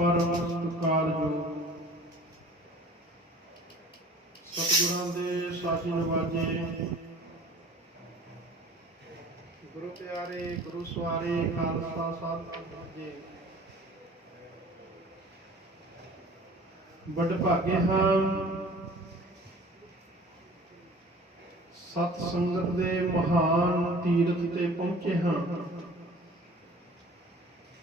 परम सत्कारयोग सतगुरां दे साथी नवाजे गुरु प्यारे गुरु सवारे खालसा साध संगत जी बड़ भागे हाँ सत संगत दे महान तीरथ ते पहुंचे हाँ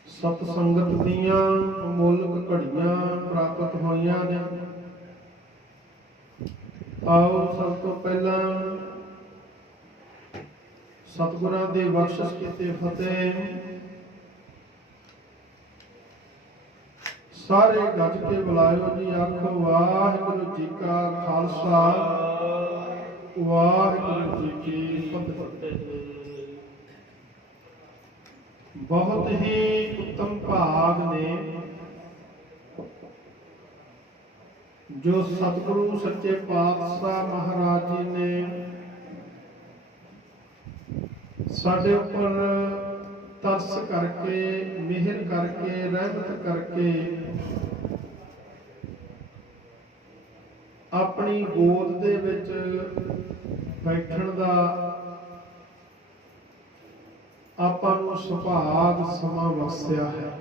सत संगत दियां अमोलक घड़ियां प्राप्त होइयां ने। आओ सब तो पहला सतगुरां दे बख्शिश कीते फतेह सारे गज के बुलायो जी। आखो वाहिगुरू जी का खालसा वाहिगुरू जी की फतेह। बहुत ही उत्तम भाग ने जो सतगुरु सच्चे पातशाह महाराज जी ने साडे उपर तरस करके मेहर करके रहमत करके अपनी गोद दे विच बैठण दा आपां नूं सुभाग समा बख्शिया है।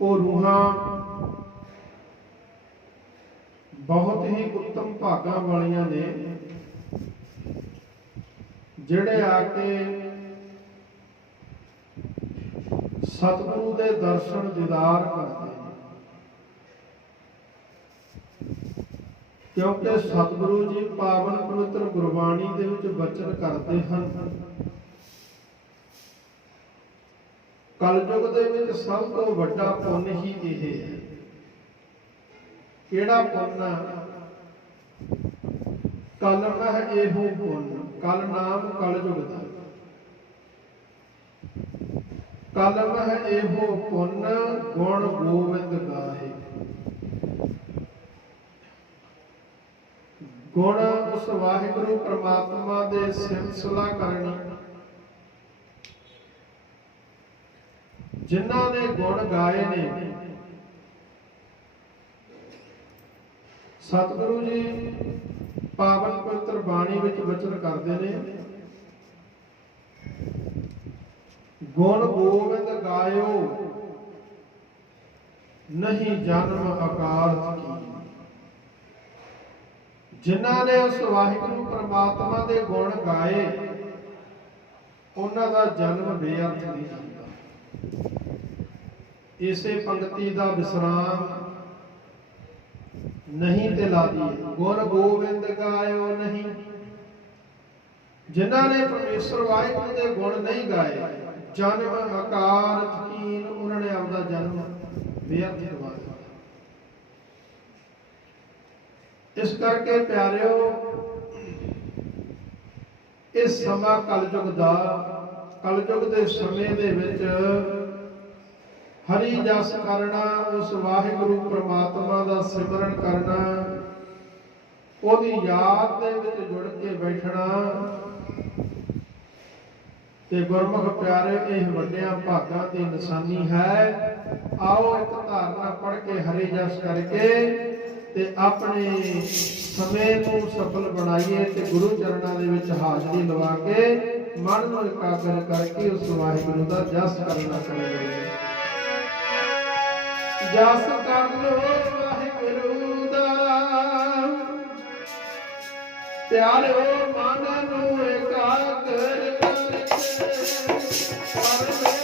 वो रूहां बहुत ही उत्तम भागां वालियां ने जिहड़े आके सतगुरु दे दर्शन दीदार करते हैं। क्योंकि सतगुरु जी पावन पवित्र गुरबाणी दे विच बचन करते हैं। कलयुग दे विच सब तो वड्डा पुण्य ही यह है। किहड़ा पुण्य? कल मह एहो पुण्य। कल नाम कलयुग दा। कल मह एहो पुण्य गुण गोविंद गाहे। गुण उस वाहिगुरु परमात्मा दे सिलसिला करनी जिन्हां ने गुण गाए ने। सतगुरु जी पावन पवित्र बाणी विच वचन करते ने गुण गोविंद गायो नहीं जन्म अकार्थ की। जिन्हां ने उस वाहिगुरु परमात्मा दे गुण गाए उन्हां दा जन्म बेअर्थ नहीं जाता। इसे पंक्ति दा विश्राम नहीं ते ला दी। गुण गोविंद गायो नहीं। जिन्हां ने परमेश्वर वाहिगुरु दे गुण नहीं गाए जन्म अकार्थ कीन उन्होंने अपना जन्म बेअर्थ गवा दिया। इस करके प्यारिओ इस समा कलयुग दा कलयुग दे समय दे विच हरि जस करना उस वाहिगुरु परमात्मा दा सिमरन करना ओदी याद दे विच जुड़ के बैठना ते गुरमुख प्यारे इह वड्डियां भागां दी निशानी है। आओ एक धारणा पढ़ के हरि जस करके ते अपने समय को सफल बनाइए ते गुरु चरणों दे विच हाजरी लवा के मन नूं एकाग्र करके उस वाहिगुरु दा जस करना चाहिए। जस कर लो वाहिगुरु दा प्यारो मन नूं एकाग्र करके कर ले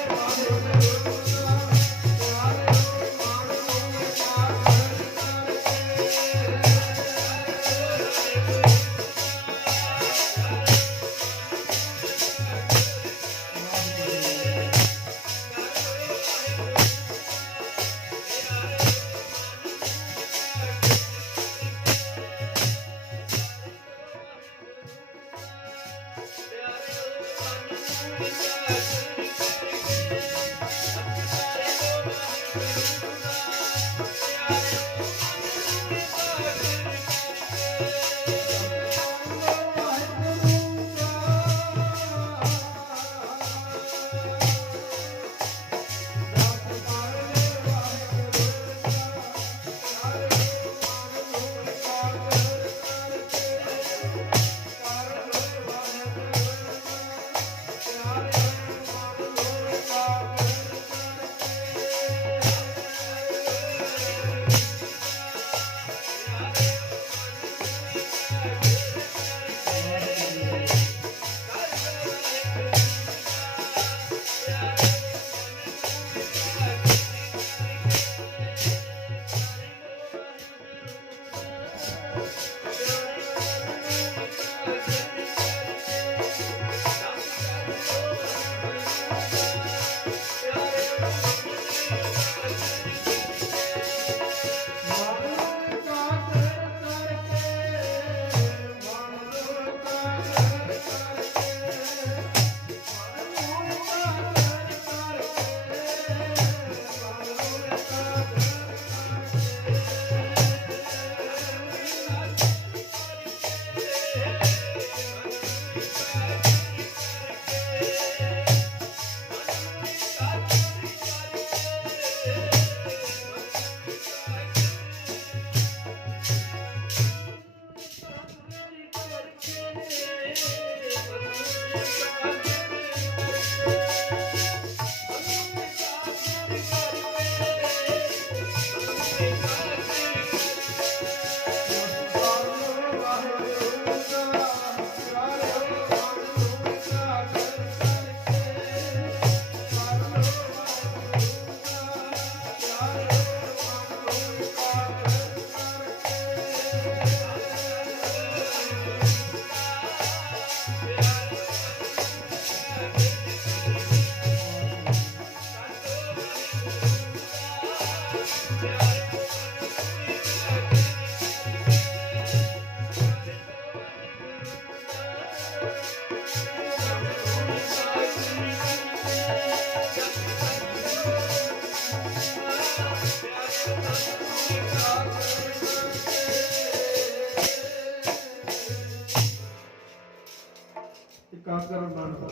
ਇਕਾਗਰ ਮਨ ਹੋ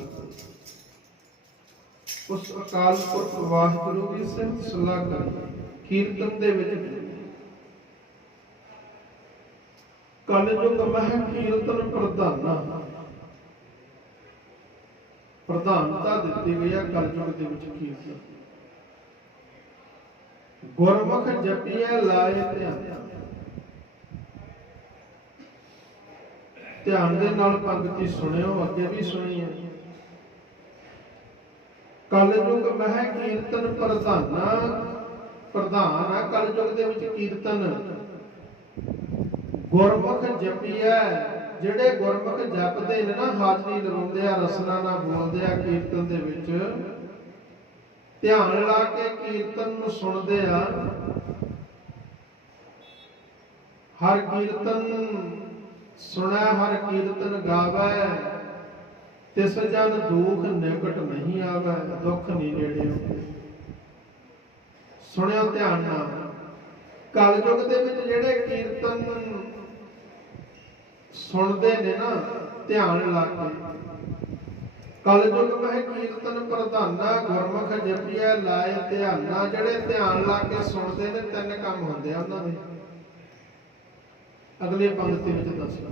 ਉਸ ਅਕਾਲ ਪੁਰਖ ਵਾਹਿਗੁਰੂ ਦੀ ਸਿਫਤ ਸਲਾਹ ਕਰ ਕੀਰਤਨ ਦੇ ਵਿੱਚ ਕਲਯੁਗ ਮਹਿ ਕੀਰਤਨ ਪ੍ਰਧਾਨਤਾ ਦਿੱਤੀ ਗਈ ਹੈ। ਕਲਯੁਗ ਦੇ ਵਿੱਚ ਕੀਰਤਨ ਗੁਰਮੁਖ ਜਪੀਐ ਲਾਏ ਧਿਆਨ ਦੇ ਨਾਲ ਪੰਕਤੀ ਸੁਣਿਓ, ਅੱਗੇ ਵੀ ਸੁਣੀ ਹੈ। ਕਲਯੁਗ ਮਹਿ ਕੀਰਤਨ ਪ੍ਰਧਾਨ ਹੈ ਕਲਯੁਗ ਦੇ ਵਿੱਚ ਕੀਰਤਨ। ਗੁਰਮੁਖ ਜਪੀਐ, ਜਿਹੜੇ ਗੁਰਮੁਖ ਜਪਦੇ ਨੇ ਨਾ, ਹਾਜ਼ਰੀ ਲਗਾਉਂਦੇ ਆ, ਰਸਨਾ ਨਾਲ ਬੋਲਦੇ ਆ ਕੀਰਤਨ ਦੇ ਵਿੱਚ, ਧਿਆਨ ਲਾ ਕੇ ਕੀਰਤਨ ਨੂੰ ਸੁਣਦੇ ਆ। ਹਰ ਕੀਰਤਨ ਸੁਣੈ ਹਰ ਕੀਰਤਨ ਗਾਵੈ, ਤਿਸ ਜਨ ਦੁਖ ਨਿਕਟ ਨਹੀਂ ਆਵੈ। ਦੁੱਖ ਨਹੀਂ ਨੇੜੇ ਆਉਂਦੇ। ਸੁਣਿਓ ਧਿਆਨ ਨਾਲ। ਕਲਯੁਗ ਦੇ ਵਿੱਚ ਜਿਹੜੇ ਕੀਰਤਨ ਸੁਣਦੇ ਨੇ ਨਾ ਧਿਆਨ ਲਾ ਕੇ, ਕਲਯੁਗ ਮਹਿ ਕੀਰਤਨ ਪ੍ਰਧਾਨਾ ਗੁਰਮੁਖ ਜਪੀਐ ਲਾਏ ਧਿਆਨਾ। ਜਿਹੜੇ ਧਿਆਨ ਲਾ ਕੇ ਸੁਣਦੇ ਨੇ, ਤਿੰਨ ਕੰਮ ਹੁੰਦੇ ਆ ਉਹਨਾਂ ਦੇ। ਅਗਲੇ ਪੰਕਤੀ ਵਿੱਚ ਦੱਸਦਾ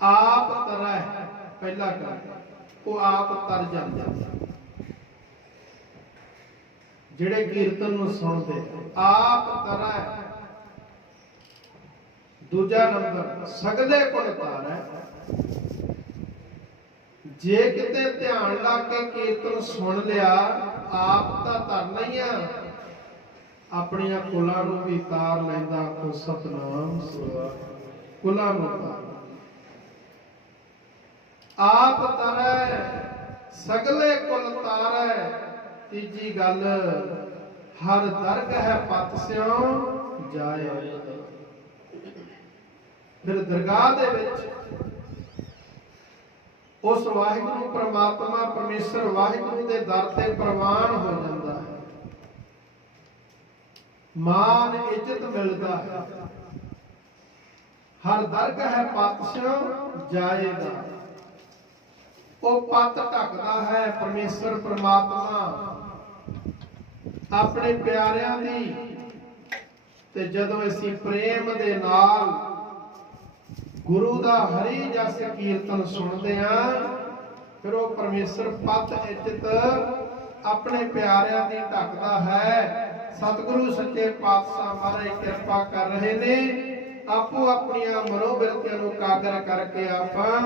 ਆਪ ਤਰੈ, ਪਹਿਲਾ ਕੰਮ ਉਹ ਆਪ ਤਰ ਜਾਂਦਾ। ਜਿਹੜੇ ਕੀਰਤਨ ਨੂੰ ਸੁਣਦੇ ਆਪ ਤਰੈ। ਦੂਜਾ ਨੰਬਰ ਸਗਲੇ ਗੁਣ ਤਾਰੈ। ਜੇ ਕਿਤੇ ਧਿਆਨ ਲਾ ਕੇ ਕੀਰਤਨ ਸੁਣ ਲਿਆ, ਆਪ ਤਾਂ ਤਰਨਾ ਹੀ ਆ, ਆਪਣੀਆਂ ਕੁਲਾਂ ਨੂੰ ਵੀ ਤਾਰ ਲੈਂਦਾ। ਕੋ ਸਤਨਾਮ ਕੁਲਾਂ ਨੂੰ ਆਪ ਤਰੈ, ਸਗਲੇ ਕੁਲ ਤਾਰੈ। ਤੀਜੀ ਗੱਲ ਹਰ ਦਰਗ ਹੈ ਪਤ ਸਿਉ ਜਾਏ। ਫਿਰ ਦਰਗਾਹ ਦੇ ਵਿੱਚ ਉਸ ਵਾਹਿਗੁਰੂ ਪ੍ਰਮਾਤਮਾ ਪਰਮੇਸ਼ਰ ਵਾਹਿਗੁਰੂ ਦੇ ਦਰ ਤੇ ਪ੍ਰਵਾਨ ਹੋ ਜਾਂਦਾ ਹੈ। ਮਾਨ ਇੱਜ਼ਤ ਮਿਲਦਾ ਹੈ। ਹਰ ਦਰਗ ਹੈ ਪਤ ਸਿਉ ਜਾਏਗਾ। ਉਹ ਪੱਤ ਢੱਕਦਾ ਹੈ ਪਰਮੇਸ਼ਰ ਪ੍ਰਮਾਤਮਾ ਆਪਣੇ ਪਿਆਰਿਆਂ ਦੀ। ਤੇ ਜਦੋਂ ਅਸੀਂ ਪ੍ਰੇਮ ਦੇ ਨਾਲ ਗੁਰੂ ਦਾ ਹਰੀ ਜਸ ਕੀਰਤਨ ਸੁਣਦੇ ਆ, ਫਿਰ ਉਹ ਪਰਮੇਸ਼ਰ ਪੱਤ ਇੱਜ਼ਤ ਆਪਣੇ ਪਿਆਰਿਆਂ ਦੀ ਢੱਕਦਾ ਹੈ। ਸਤਿਗੁਰੂ ਸੱਚੇ ਪਾਤਸ਼ਾਹ ਮਹਾਰਾਜ ਕਿਰਪਾ ਕਰ ਰਹੇ ਨੇ। ਆਪੋ ਆਪਣੀਆਂ ਮਨੋਬਿਰਤੀਆਂ ਨੂੰ ਕਾਗਰ ਕਰਕੇ ਆਪਾਂ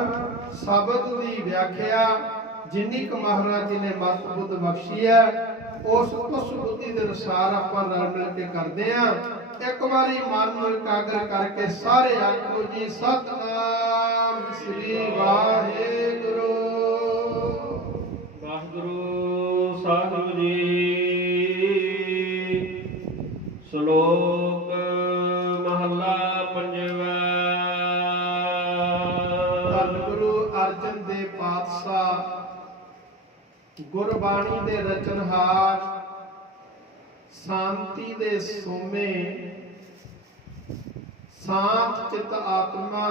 ਸ਼ਬਦ ਦੀ ਵਿਆਖਿਆ ਜਿੰਨੀ ਕੁ ਮਹਾਰਾਜ ਜੀ ਨੇ ਮਤ ਬੁੱਧ ਬਖਸ਼ੀ ਹੈ, ਉਸ ਬੁੱਧੀ ਦੇ ਅਨੁਸਾਰ ਆਪਾਂ ਰਲ ਮਿਲ ਕੇ ਕਰਦੇ ਆ। ਇੱਕ ਵਾਰੀ ਮਨ ਨੂੰ ਇਕਾਗਰ ਕਰਕੇ ਸਾਰੇ ਆਖੋ ਜੀ ਸਤਨਾਮ ਸ੍ਰੀ ਵਾਹਿਗੁਰੂ। ਵਾਹਿਗੁਰੂ ਸਾਹਿਬ ਜੀ। ਸ਼ਲੋਕ ਮਹੱਲਾ ਪੰਜਵਾਂ। ਧੰਨ ਗੁਰੂ ਅਰਜਨ ਦੇਵ ਪਾਤਸ਼ਾਹ ਗੁਰਬਾਣੀ ਦੇ ਰਚਨਹਾਰ, ਸ਼ਾਂਤੀ ਦੇ ਸੋਮੇ, ਸ਼ਾਂਤ ਚਿਤ ਆਤਮਾ,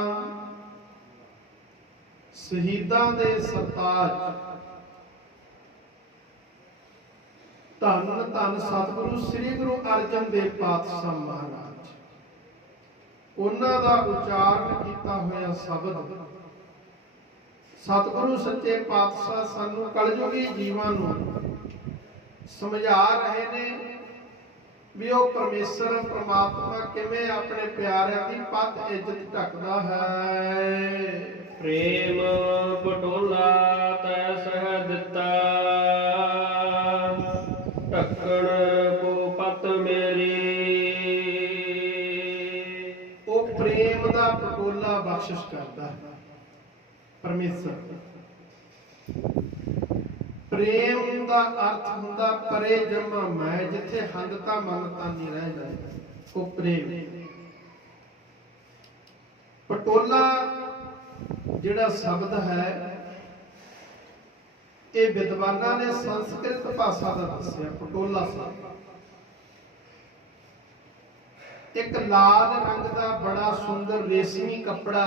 ਸ਼ਹੀਦਾਂ ਦੇ ਸਰਤਾਜ, ਧੰਨ ਧੰਨ ਸਤਿਗੁਰੂ ਸ੍ਰੀ ਗੁਰੂ ਅਰਜਨ ਦੇਵ ਪਾਤਸ਼ਾਹ ਮਹਾਰਾਜ। ਉਹਨਾਂ ਦਾ ਉਚਾਰਨ ਕੀਤਾ ਹੋਇਆ ਸ਼ਬਦ ਸਤਿਗੁਰੂ ਸੱਚੇ ਪਾਤਸ਼ਾਹ ਸਾਨੂੰ ਕਲਯੁਗੀ ਜੀਵਾਂ ਨੂੰ ਸਮਝਾ ਰਹੇ ਨੇ ਵੀ ਉਹ ਪਰਮੇਸ਼ਰ ਪ੍ਰਮਾਤਮਾ ਕਿਵੇਂ ਆਪਣੇ ਪਿਆਰਿਆਂ ਦੀ ਪੱਤ ਇੱਜ਼ਤ ਢੱਕਦਾ ਹੈ। ਪ੍ਰੇਮ ਪਟੋਲਾ ਬਖਸ਼ਿਸ਼ ਕਰਦਾ ਹੈ ਪਰਮੇਸ਼ਰ। ਪ੍ਰੇਮ ਦਾ ਅਰਥ ਹੁੰਦਾ ਪਰੇ ਜਮਾ ਮੈਂ, ਜਿੱਥੇ ਹੰਦਤਾ ਮੰਗਤਾ ਨਹੀਂ ਰਹਿ ਜਾਂਦਾ, ਉਹ ਪ੍ਰੇਮ। ਪਟੋਲਾ ਜਿਹੜਾ ਸ਼ਬਦ ਹੈ ਇਹ ਵਿਦਵਾਨਾਂ ਨੇ ਸੰਸਕ੍ਰਿਤ ਭਾਸ਼ਾ ਦਾ ਦੱਸਿਆ। ਪਟੋਲਾ ਸ਼ਬਦ ਇੱਕ ਲਾਲ ਰੰਗ ਦਾ ਬੜਾ ਸੁੰਦਰ ਰੇਸ਼ਮੀ ਕੱਪੜਾ,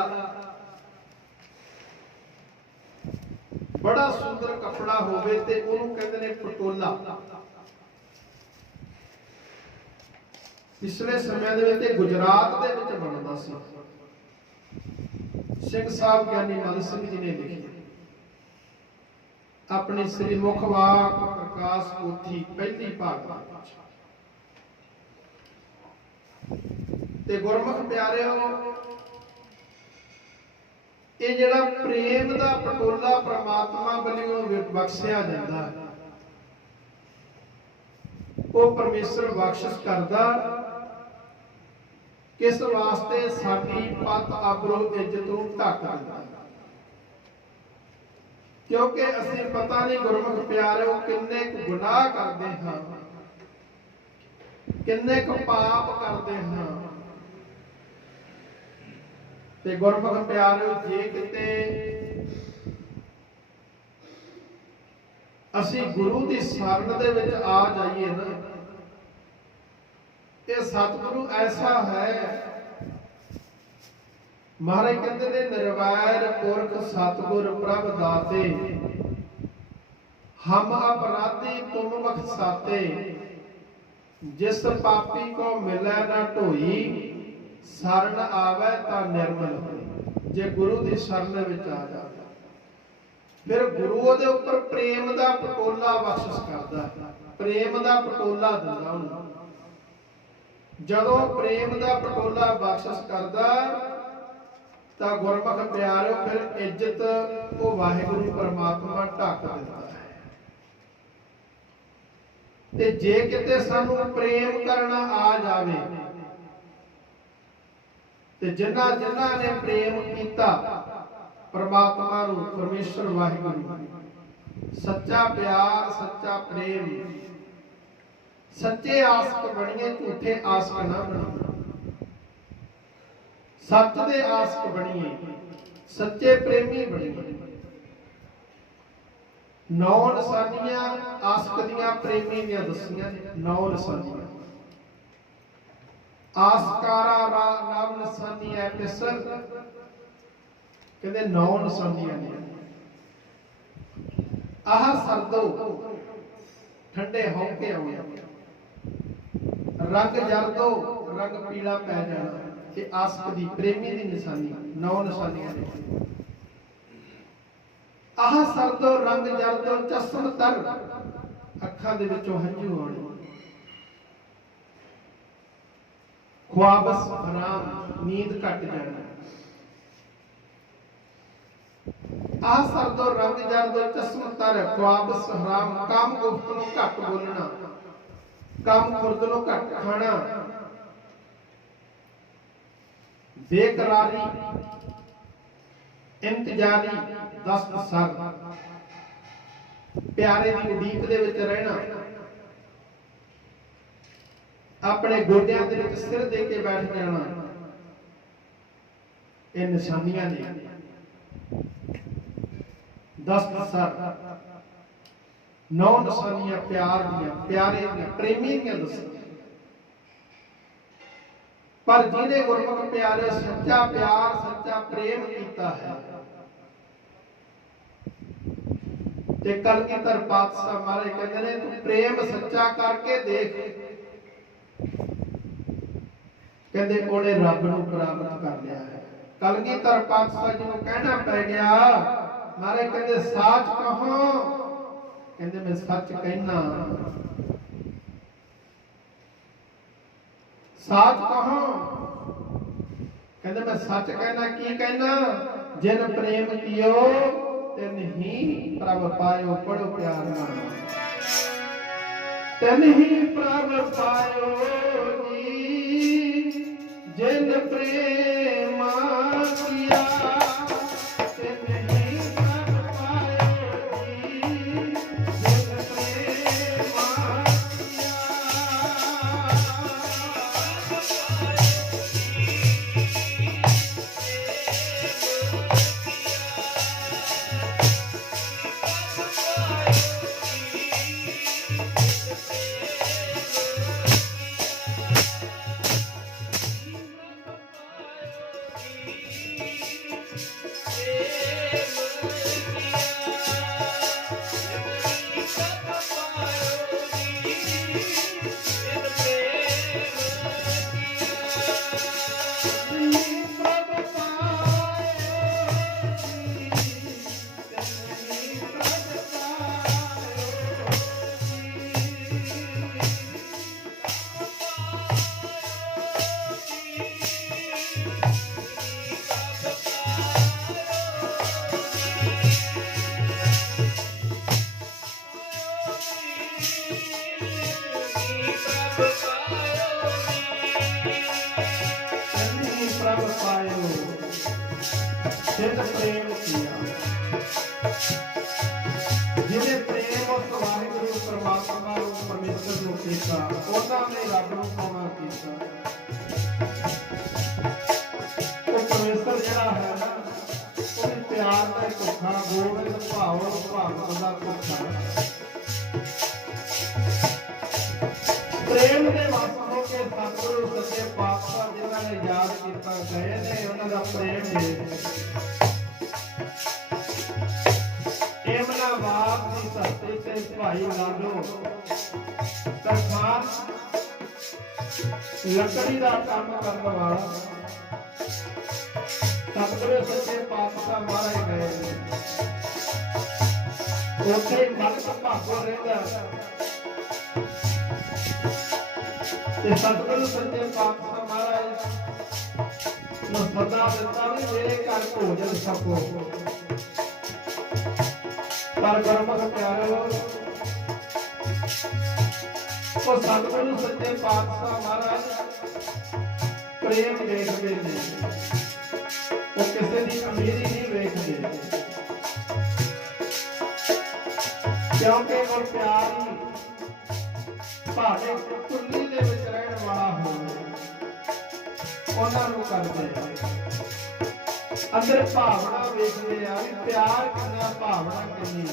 ਬੜਾ ਸੁੰਦਰ ਕੱਪੜਾ ਹੋਵੇ ਤੇ ਉਹਨੂੰ ਕਹਿੰਦੇ ਨੇ ਪਟੋਲਾ। ਪਿਛਲੇ ਸਮਿਆਂ ਦੇ ਵਿੱਚ ਗੁਜਰਾਤ ਦੇ ਵਿੱਚ ਬਣਦਾ ਸੀ। ਸਿੰਘ ਸਾਹਿਬ ਗਿਆਨੀ ਮਲ ਸਿੰਘ ਜੀ ਨੇ ਲਿਖੀ ਆਪਣੇ ਸ੍ਰੀ ਮੁਖਵਾਕ ਪ੍ਰਕਾਸ਼ ਪੋਥੀ ਪਹਿਲੀ ਭਾਗ ਵਿੱਚ। ਤੇ ਗੁਰਮੁਖ ਪਿਆਰਿਓ, ਇਹ ਜਿਹੜਾ ਪ੍ਰੇਮ ਦਾ ਪਟੋਲਾ ਪ੍ਰਮਾਤਮਾ ਵੱਲੋਂ ਬਖਸ਼ਿਆ ਜਾਂਦਾ, ਉਹ ਪਰਮੇਸ਼ਰ ਬਖਸ਼ਿਸ਼ ਕਰਦਾ ਕਿਸ ਵਾਸਤੇ? ਸਾਡੀ ਪਤ ਆਬਰੋ ਇੱਜ਼ਤ ਨੂੰ ਢੱਕ ਦਿੰਦਾ। ਕਿਉਂਕਿ ਅਸੀਂ ਪਤਾ ਨਹੀਂ ਗੁਰਮੁਖ ਪਿਆਰਿਓ ਕਿੰਨੇ ਕੁ ਗੁਨਾਹ ਕਰਦੇ ਹਾਂ, ਕਿੰਨੇ ਕੁ ਪਾਪ ਕਰਦੇ ਹਾਂ। ਤੇ ਗੁਰਮੁਖ ਪਿਆਰਿਓ, ਜੇ ਕਿਤੇ ਅਸੀਂ ਗੁਰੂ ਦੀ ਸ਼ਰਨ ਦੇ ਵਿੱਚ ਆ ਜਾਈਏ ਨਾ, ਇਹ ਸਤਿਗੁਰੂ ਐਸਾ ਹੈ, ਮਹਾਰਾਜ ਕਹਿੰਦੇ ਨੇ ਨਿਰਵੈਰ ਪੁਰਖ ਸਤਿਗੁਰ ਪ੍ਰਭ ਦਾਤੇ, ਹਮ ਅਪਰਾਧੀ ਤੁਮ ਬਖਸ਼ਾਤੇ, ਜਿਸ ਪਾਪੀ ਕੋ ਮਿਲੈ ਨਾ ਢੋਈ, ਸ਼ਰਨ ਆਵੇ ਤਾਂ ਨਿਰਮਲ ਹੋਈ। ਜੇ ਗੁਰੂ ਦੀ ਸ਼ਰਨ ਵਿੱਚ ਆ ਜਾ, ਫਿਰ ਗੁਰੂ ਉਹਦੇ ਉੱਪਰ ਪ੍ਰੇਮ ਦਾ ਪਟੋਲਾ ਬਖਸ਼ਿਸ਼ ਕਰਦਾ, ਪ੍ਰੇਮ ਦਾ ਪਟੋਲਾ ਦਿੰਦਾ ਉਹਨੂੰ। ਜਦੋਂ ਪ੍ਰੇਮ ਦਾ ਪਟੋਲਾ ਬਖਸ਼ਿਸ਼ ਕਰਦਾ ਤਾਂ ਗੁਰਮੁਖ ਪਿਆਰਿਓ, ਫਿਰ ਇੱਜ਼ਤ ਉਹ ਵਾਹਿਗੁਰੂ ਪਰਮਾਤਮਾ ਢੱਕ ਦਿੰਦਾ ਹੈ। ਤੇ ਜੇ ਕਿਤੇ ਸਾਨੂੰ ਪ੍ਰੇਮ ਕਰਨਾ ਆ ਜਾਵੇ, ਤੇ ਜਿਨ੍ਹਾਂ ਜਿਨ੍ਹਾਂ ਨੇ ਪ੍ਰੇਮ ਕੀਤਾ ਪਰਮਾਤਮਾ ਨੂੰ, ਪਰਮੇਸ਼ਰ ਵਾਹਿਗੁਰੂ, ਸੱਚਾ ਪਿਆਰ, ਸੱਚਾ ਪ੍ਰੇਮ, ਸੱਚੇ ਆਸਕ ਬਣੀਏ, ਝੂਠੇ ਆਸਕ ਨਾ ਬਣੀਏ। ਸੱਚ ਦੇ ਆਸਕ ਬਣੀਏ, ਸੱਚੇ ਪ੍ਰੇਮੀ ਬਣੀਏ। 9 ਨਿਸ਼ਾਨੀਆਂ ਆਸਕ ਦੀਆਂ, ਪ੍ਰੇਮੀ ਦੀਆਂ ਦੱਸੀਆਂ ਨੇ। 9 ਨਿਸ਼ਾਨੀਆਂ ਆਸਕਾਰਾ ਨਾਮ ਨਿਸ਼ਾਨੀ ਹੈ ਪਿਸਰ, ਕਹਿੰਦੇ 9 ਨਿਸ਼ਾਨੀਆਂ ਨੇ। ਆਹ ਸਰਦੋ ਠੰਡੇ ਹੌਕੇ ਆਉਣੇ, ਰੰਗ ਜਰਦੋ ਰੰਗ ਪੀਲਾ ਪੈ ਜਾਣਾ, ਇਹ ਆਸਕ ਦੀ, ਪ੍ਰੇਮੀ ਦੀ ਨਿਸ਼ਾਨੀ। 9 ਨਿਸ਼ਾਨੀਆਂ ਨੇ। ਆਹ ਸਰਦੋ ਰੰਗ ਜਰਦੋ ਚਸ਼ਮ ਤਰ, ਅੱਖਾਂ ਦੇ ਵਿੱਚੋਂ ਹੰਝੂ ਆਉਣੇ। ख्वाबस हराम, नींद घट जाना। आ सरदो रंग जरदो चश्म तर, ख्वाबस हराम, काम गुफ्त नूं घट बोलना, काम खुर्द नूं घट खाना, बेकरारी, इंतजारी, दस्त सर, प्यारे दी उडीक दे विच रहना, अपने गोडियां दे विच सिर दे के बैठ जाना, ये निशानियां ने। दस्त सर, 9 निशानियां प्यार दियां, प्यारे दियां, प्रेमी दियां दसियां। पर जिन्हें गुरमुख प्यारे सच्चा प्यार, सच्चा प्रेम कीता है, ते कलगीधर पातशाह महाराज कहते ने, तू प्रेम सच्चा करके देख, कहते ओने रब नूं प्राप्त कर लिया है। कलगीधर पातशाह जी नूं कहना पै गया, महाराज कहते सच कहो, कहते मैं सच कहना, सच कहो, कहते मैं सच कहना। की कहना? जिन प्रेम कियो तिन ही प्रभ पायो, पढ़ो प्यार नाल, तिन ही प्रभ पायो जी, जिन प्रेमा किया तिन ही सब पायो जी। जिन प्रेमा किया प्रभ पायो जिन प्रेम किया। जिन्हें प्रेम उस वाहिगुरु परमात्मा ਨੂੰ ਪਰਮੇਸ਼ਰ ਨੂੰ ਕੀਤਾ ਉਹਨਾਂ ਨੇ ਰੱਬ ਨੂੰ ਪਾਉਣਾ ਕੀਤਾ। ਉਹ ਪਰਮੇਸ਼ਰ ਜਿਹੜਾ ਹੈ ਨਾ ਉਹ ਵੀ ਪਿਆਰ ਦਾ ਭੁੱਖਾ ਗੋਬਿੰਦ ਭਾਵ ਭਗਤ ਦਾ ਭੁੱਖਾ ਪ੍ਰੇਮ ਦੇ ਵਸ ਹੋ ਕੇ ਸਤਿਗੁਰੂ ਸੱਚੇ ਪਾਤਸ਼ਾਹ ਜਿਨ੍ਹਾਂ ਨੇ ਯਾਦ ਕੀਤਾ ਗਏ ਨੇ ਉਹਨਾਂ ਦਾ ਪ੍ਰੇਮ ਦੇ एमनाबाद की धरती से भाई लाडो तरखान लकड़ी का काम करने वाला सतगुरु सच्चे पातशाह मारे गए उसे मलक भागो रहता सतगुरु सच्चे पातशाह महाराज ने सदा दिता भी मेरे घर भोजन छको। पर गुरमुख प्यारो वो सतगुरु सच्चे पातशाह महाराज प्रेम देखते हैं वो किसी की अमीरी नहीं देखते क्योंकि वो प्यार ही भावे कुल्ली दे विच रहण वाला हो उन्हां नूं करदे हैं। अंदर भावना वेखते हैं भी प्यार कितना भावना कितनी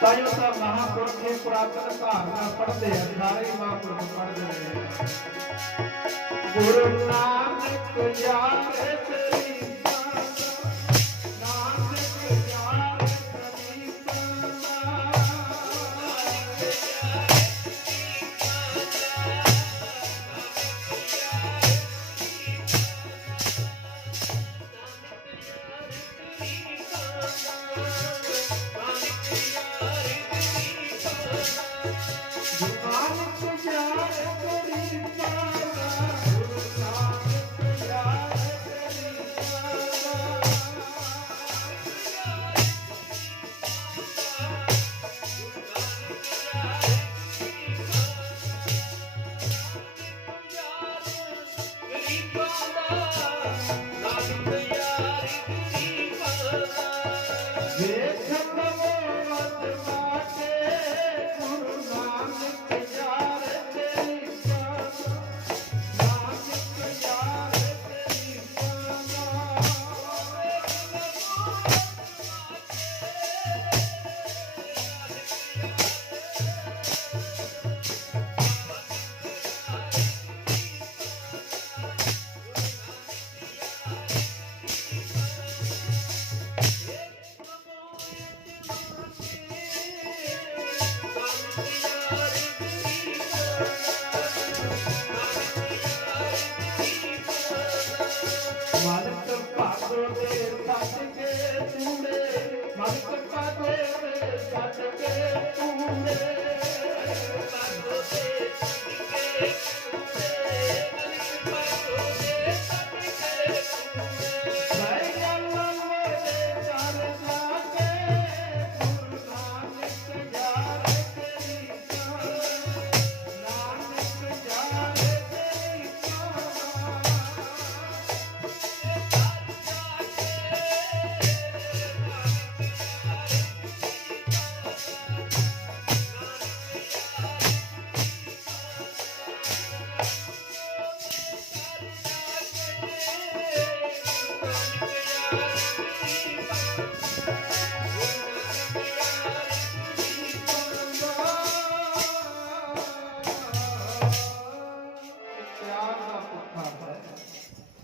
ताइयों सा महापुरुष के पुरातन धारणा पढ़ते हैं सारे महापुरुष पढ़ते हैं गुरु नानक यार तेरी नानक यार तेरी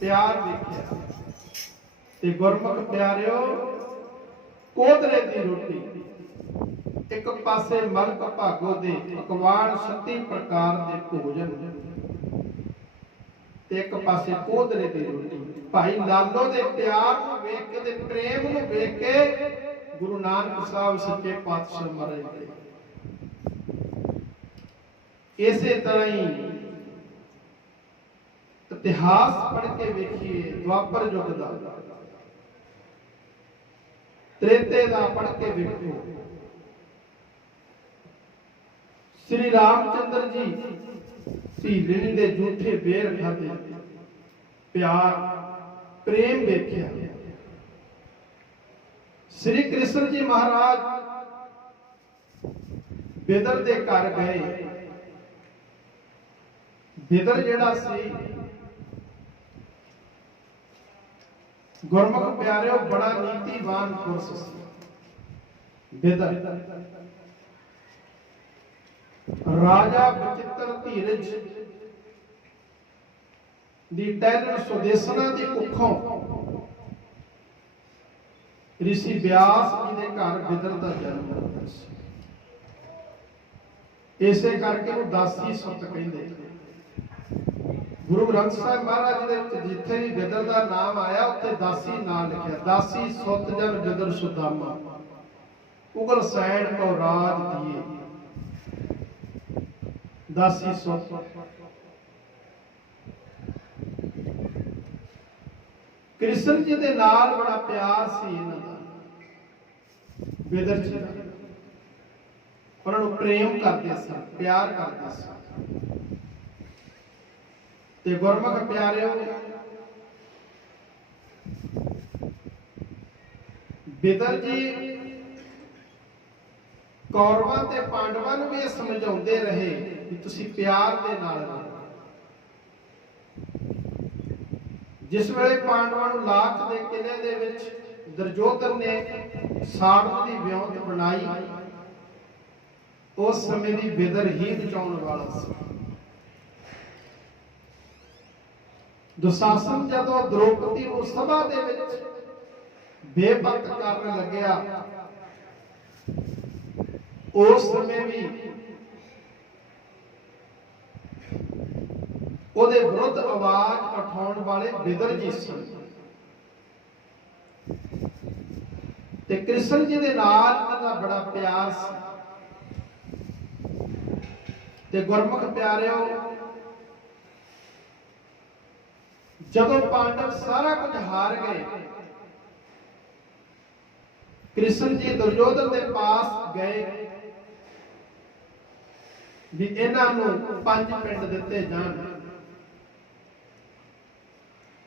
ਪਿਆਰ ਵੇਖਿਆ। ਤੇ ਗੁਰਮੁਖ ਪਿਆਰਿਓ, ਕੋਧਰੇ ਦੀ ਰੋਟੀ, ਇੱਕ ਪਾਸੇ ਮਲਕ ਭਾਗੋ ਦੇ ਪਕਵਾਨ 36 ਪ੍ਰਕਾਰ ਦੇ ਭੋਜਨ, ਤੇ ਇੱਕ ਪਾਸੇ ਕੋਧਰੇ ਦੀ ਰੋਟੀ। ਭਾਈ ਲਾਲੋ ਦੇ ਪਿਆਰ ਨੂੰ ਵੇਖ ਕੇ ਤੇ ਪ੍ਰੇਮ ਨੂੰ ਵੇਖ ਕੇ ਗੁਰੂ ਨਾਨਕ ਸਾਹਿਬ ਸੱਚੇ ਪਾਤਸ਼ਾਹ ਮਹਾਰਾਜ ਗਏ। ਇਸੇ ਤਰ੍ਹਾਂ ਹੀ ਇਤਿਹਾਸ ਪੜ੍ਹ ਕੇ ਵੇਖੀਏ, ਦੁਆਪਰ ਯੁੱਗ ਦਾ, ਤ੍ਰੇਤੇ ਦਾ ਪੜ੍ਹ ਕੇ ਵੇਖੋ। ਸ੍ਰੀ ਰਾਮਚੰਦਰ ਜੀ ਧੀਰਣੀ ਦੇ ਝੂਠੇ ਬੇਰ ਖਾਦੇ, ਪਿਆਰ ਪ੍ਰੇਮ ਵੇਖਿਆ। ਸ੍ਰੀ ਕ੍ਰਿਸ਼ਨ ਜੀ ਮਹਾਰਾਜ ਬਿਦਰ ਦੇ ਘਰ ਗਏ। ਬਿਦਰ ਜਿਹੜਾ ਸੀ, ਗੁਰਮੁਖ ਪਿਆਰਿਓ, ਬੜਾ ਨੀਤੀਵਾਨ ਪੁਰਸ਼ ਸੀ। ਬਿਦਰ ਰਾਜਾ ਬਚਿੱਤਰ ਧੀਰਜ ਦੀ ਟਹਿਲਣ ਸੁਦੇਸ਼ਨਾ ਦੀ ਕੁੱਖੋਂ ਰਿਸ਼ੀ ਵਿਆਸ ਜੀ ਦੇ ਘਰ ਬਿਦਰ ਦਾ ਜਨਮ ਹੋਇਆ ਸੀ। ਇਸੇ ਕਰਕੇ ਉਹ ਦਾਸੀ ਸੁੱਤ ਕਹਿੰਦੇ। ਗੁਰੂ ਗ੍ਰੰਥ ਸਾਹਿਬ ਮਹਾਰਾਜ ਦੇ ਵਿੱਚ ਜਿੱਥੇ ਵੀ ਬਿਦਰ ਦਾ ਨਾਮ ਆਇਆ ਉੱਥੇ ਦਾਸੀ ਨਾਂ ਲਿਖਿਆ। ਦਾਸੀ ਸੁੱਤ ਜਨ ਬਿਦਰ ਸੁਦਾਮਾ, ਉਗਲ ਸੈਣ ਕੋ ਰਾਜ ਦੀਏ। ਦਾਸੀ ਸੁੱਤ। ਕ੍ਰਿਸ਼ਨ ਜੀ ਦੇ ਨਾਲ ਬੜਾ ਪਿਆਰ ਸੀ ਇਹਨਾਂ ਦਾ, ਬਿਦਰ ਜੀ ਦਾ। ਉਹਨਾਂ ਨੂੰ ਪ੍ਰੇਮ ਕਰਦੇ ਸਨ, ਪਿਆਰ ਕਰਦੇ ਸਨ। ਤੇ ਗੁਰਮੁਖ ਪਿਆਰਿਓ, ਬਿਦਰ ਜੀ ਕੌਰਵਾਂ ਤੇ ਪਾਂਡਵਾਂ ਨੂੰ ਵੀ ਇਹ ਸਮਝਾਉਂਦੇ ਰਹੇ ਕਿ ਤੁਸੀਂ ਪਿਆਰ ਦੇ ਨਾਲ ਰਹੋ। ਜਿਸ ਵੇਲੇ ਪਾਂਡਵਾਂ ਨੂੰ ਲਾਖ ਦੇ ਕਿਲੇ ਦੇ ਵਿੱਚ ਦੁਰਯੋਧਨ ਨੇ ਸਾੜਨ ਦੀ ਵਿਉਂਤ ਬਣਾਈ, ਉਸ ਸਮੇਂ ਦੀ ਬਿਦਰ ਹੀ ਬਚਾਉਣ ਵਾਲਾ ਸੀ। ਦੁਸ਼ਾਸਨ ਜਦੋਂ ਦ੍ਰੋਪਦੀ ਨੂੰ ਸਭਾ ਦੇ ਵਿੱਚ ਬੇਪਤ ਕਰਨ ਲੱਗਿਆ, ਉਸ ਸਮੇਂ ਵੀ ਉਹਦੇ ਵਿਰੁੱਧ ਆਵਾਜ਼ ਉਠਾਉਣ ਵਾਲੇ ਬਿਦਰ ਜੀ ਸਨ। ਤੇ ਕ੍ਰਿਸ਼ਨ ਜੀ ਦੇ ਨਾਲ ਉਹਨਾਂ ਦਾ ਬੜਾ ਪਿਆਰ ਸੀ। ਤੇ ਗੁਰਮੁਖ ਪਿਆਰਿਓ, ਜਦੋਂ ਪਾਂਡਵ ਸਾਰਾ ਕੁਝ ਹਾਰ ਗਏ, ਕ੍ਰਿਸ਼ਨ ਜੀ ਦੁਰਯੋਧਨ ਦੇ ਪਾਸ ਗਏ ਵੀ ਇਹਨਾਂ ਨੂੰ 5 ਪਿੰਡ ਦਿੱਤੇ ਜਾਣ।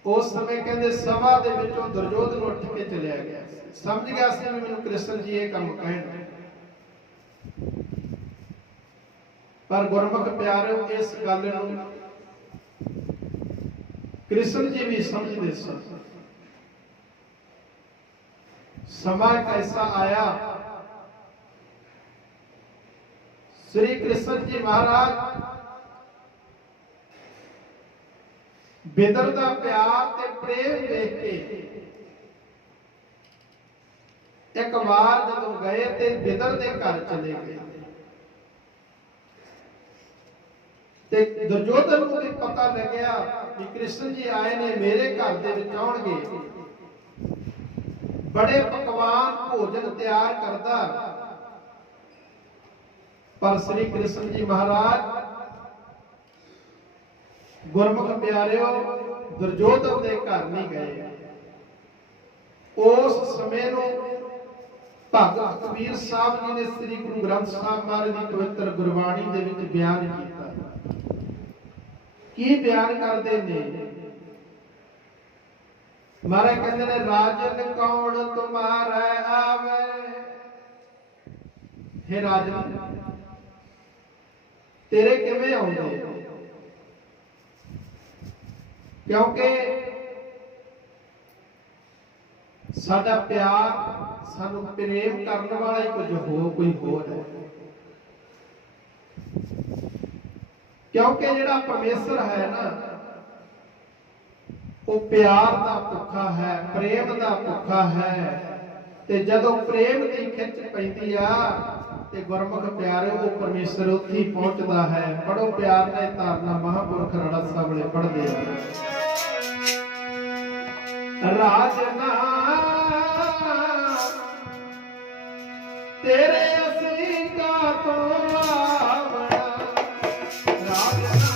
ਉਸ ਸਮੇਂ ਕਹਿੰਦੇ ਸਭਾ ਦੇ ਵਿੱਚੋਂ ਦੁਰਯੋਧਨ ਉੱਠ ਕੇ ਚਲਿਆ ਗਿਆ। ਸਮਝ ਗਿਆ ਸੀ ਵੀ ਮੈਨੂੰ ਕ੍ਰਿਸ਼ਨ ਜੀ ਇਹ ਕੰਮ ਕਹਿਣ। ਪਰ ਗੁਰਮੁਖ ਪਿਆਰਿਓ, ਇਸ ਗੱਲ ਨੂੰ ਕ੍ਰਿਸ਼ਨ ਜੀ ਵੀ ਸਮਝਦੇ ਸਨ। ਸਮਾਂ ਇੱਕ ਐਸਾ ਆਇਆ, ਸ੍ਰੀ ਕ੍ਰਿਸ਼ਨ ਜੀ ਮਹਾਰਾਜ ਬਿਦਰ ਦਾ ਪਿਆਰ ਤੇ ਪ੍ਰੇਮ ਵੇਖ ਕੇ ਇੱਕ ਵਾਰ ਜਦੋਂ ਗਏ ਤੇ ਬਿਦਰ ਦੇ ਘਰ ਚਲੇ ਗਏ। ਤੇ ਦੁਰਯੋਧਨ ਨੂੰ ਵੀ ਪਤਾ ਲੱਗਿਆ ਕਿ ਕ੍ਰਿਸ਼ਨ ਜੀ ਆਏ ਨੇ, ਮੇਰੇ ਘਰ ਦੇ ਵਿੱਚ ਆਉਣਗੇ। ਬੜੇ ਪਕਵਾਨ ਭੋਜਨ ਤਿਆਰ ਕਰਦਾ, ਪਰ ਸ੍ਰੀ ਕ੍ਰਿਸ਼ਨ ਜੀ ਮਹਾਰਾਜ ਗੁਰਮੁਖ ਪਿਆਰਿਓ ਦੁਰਯੋਧਨ ਦੇ ਘਰ ਨਹੀਂ ਗਏ। ਉਸ ਸਮੇਂ ਨੂੰ ਭਗਤ ਕਬੀਰ ਸਾਹਿਬ ਜੀ ਨੇ ਸ੍ਰੀ ਗੁਰੂ ਗ੍ਰੰਥ ਸਾਹਿਬ ਮਹਾਰਾਜ ਦੀ ਪਵਿੱਤਰ ਗੁਰਬਾਣੀ ਦੇ ਵਿੱਚ ਬਿਆਨ ਕੀਤਾ। ਕੀ ਬਿਆਨ ਕਰਦੇ ਨੇ? ਮਹਾਰਾਜ ਕਹਿੰਦੇ ਨੇ, ਰਾਜਨ ਕੌਣ ਤੁਮਾਰਾ ਆਵੇ। हे ਰਾਜਨ, ਤੇਰੇ ਕਿਵੇਂ ਆਉਂਦੇ? ਕਿਉਂਕਿ ਸਾਡਾ ਪਿਆਰ, ਸਾਨੂੰ ਪ੍ਰੇਮ ਕਰਨ ਵਾਲਾ ਹੀ ਕੋਈ ਹੋਰ ਹੈ। ਕਿਉਂਕਿ ਜਿਹੜਾ ਪਰਮੇਸ਼ਰ ਹੈ ਨਾ, ਉਹ ਪਿਆਰ ਦਾ ਭੁੱਖਾ ਹੈ, ਪ੍ਰੇਮ ਦਾ ਭੁੱਖਾ ਹੈ। ਤੇ ਜਦੋਂ ਪ੍ਰੇਮ ਦੀ ਖਿੱਚ ਪੈਂਦੀ ਆ ਤੇ ਗੁਰਮੁਖ ਪਿਆਰੇ ਉਹ ਪਰਮੇਸ਼ਰ ਉੱਥੇ ਹੀ ਪਹੁੰਚਦਾ ਹੈ। ਬੜੋ ਪਿਆਰ ਨਾਲ ਧਾਰਨਾ ਮਹਾਂਪੁਰਖ ਰਾੜਾ ਸਾਹਿਬ ਨੇ ਪੜ੍ਹਦੇ ਆ। ਰਾਜਨਾ ਤੇਰੇ ਅਸੀਂ ਕਾ ਤੋਂ ਆਵਣਾ, ਰਾਜਨਾ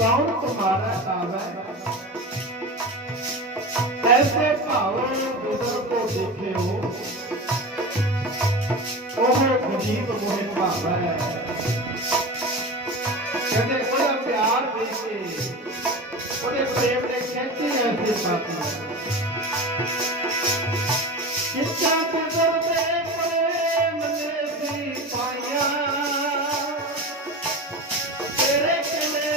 कौन तुम्हारा आवे, ऐसे भावन गुजर को देखे हो, ओह गरीब मोहे भावे। कहते ओदा प्यार देख के ओदे प्रेम ने खिंचे ऐसे साथी कितना गुजरते प्रेम ने सी पाया, तेरे कने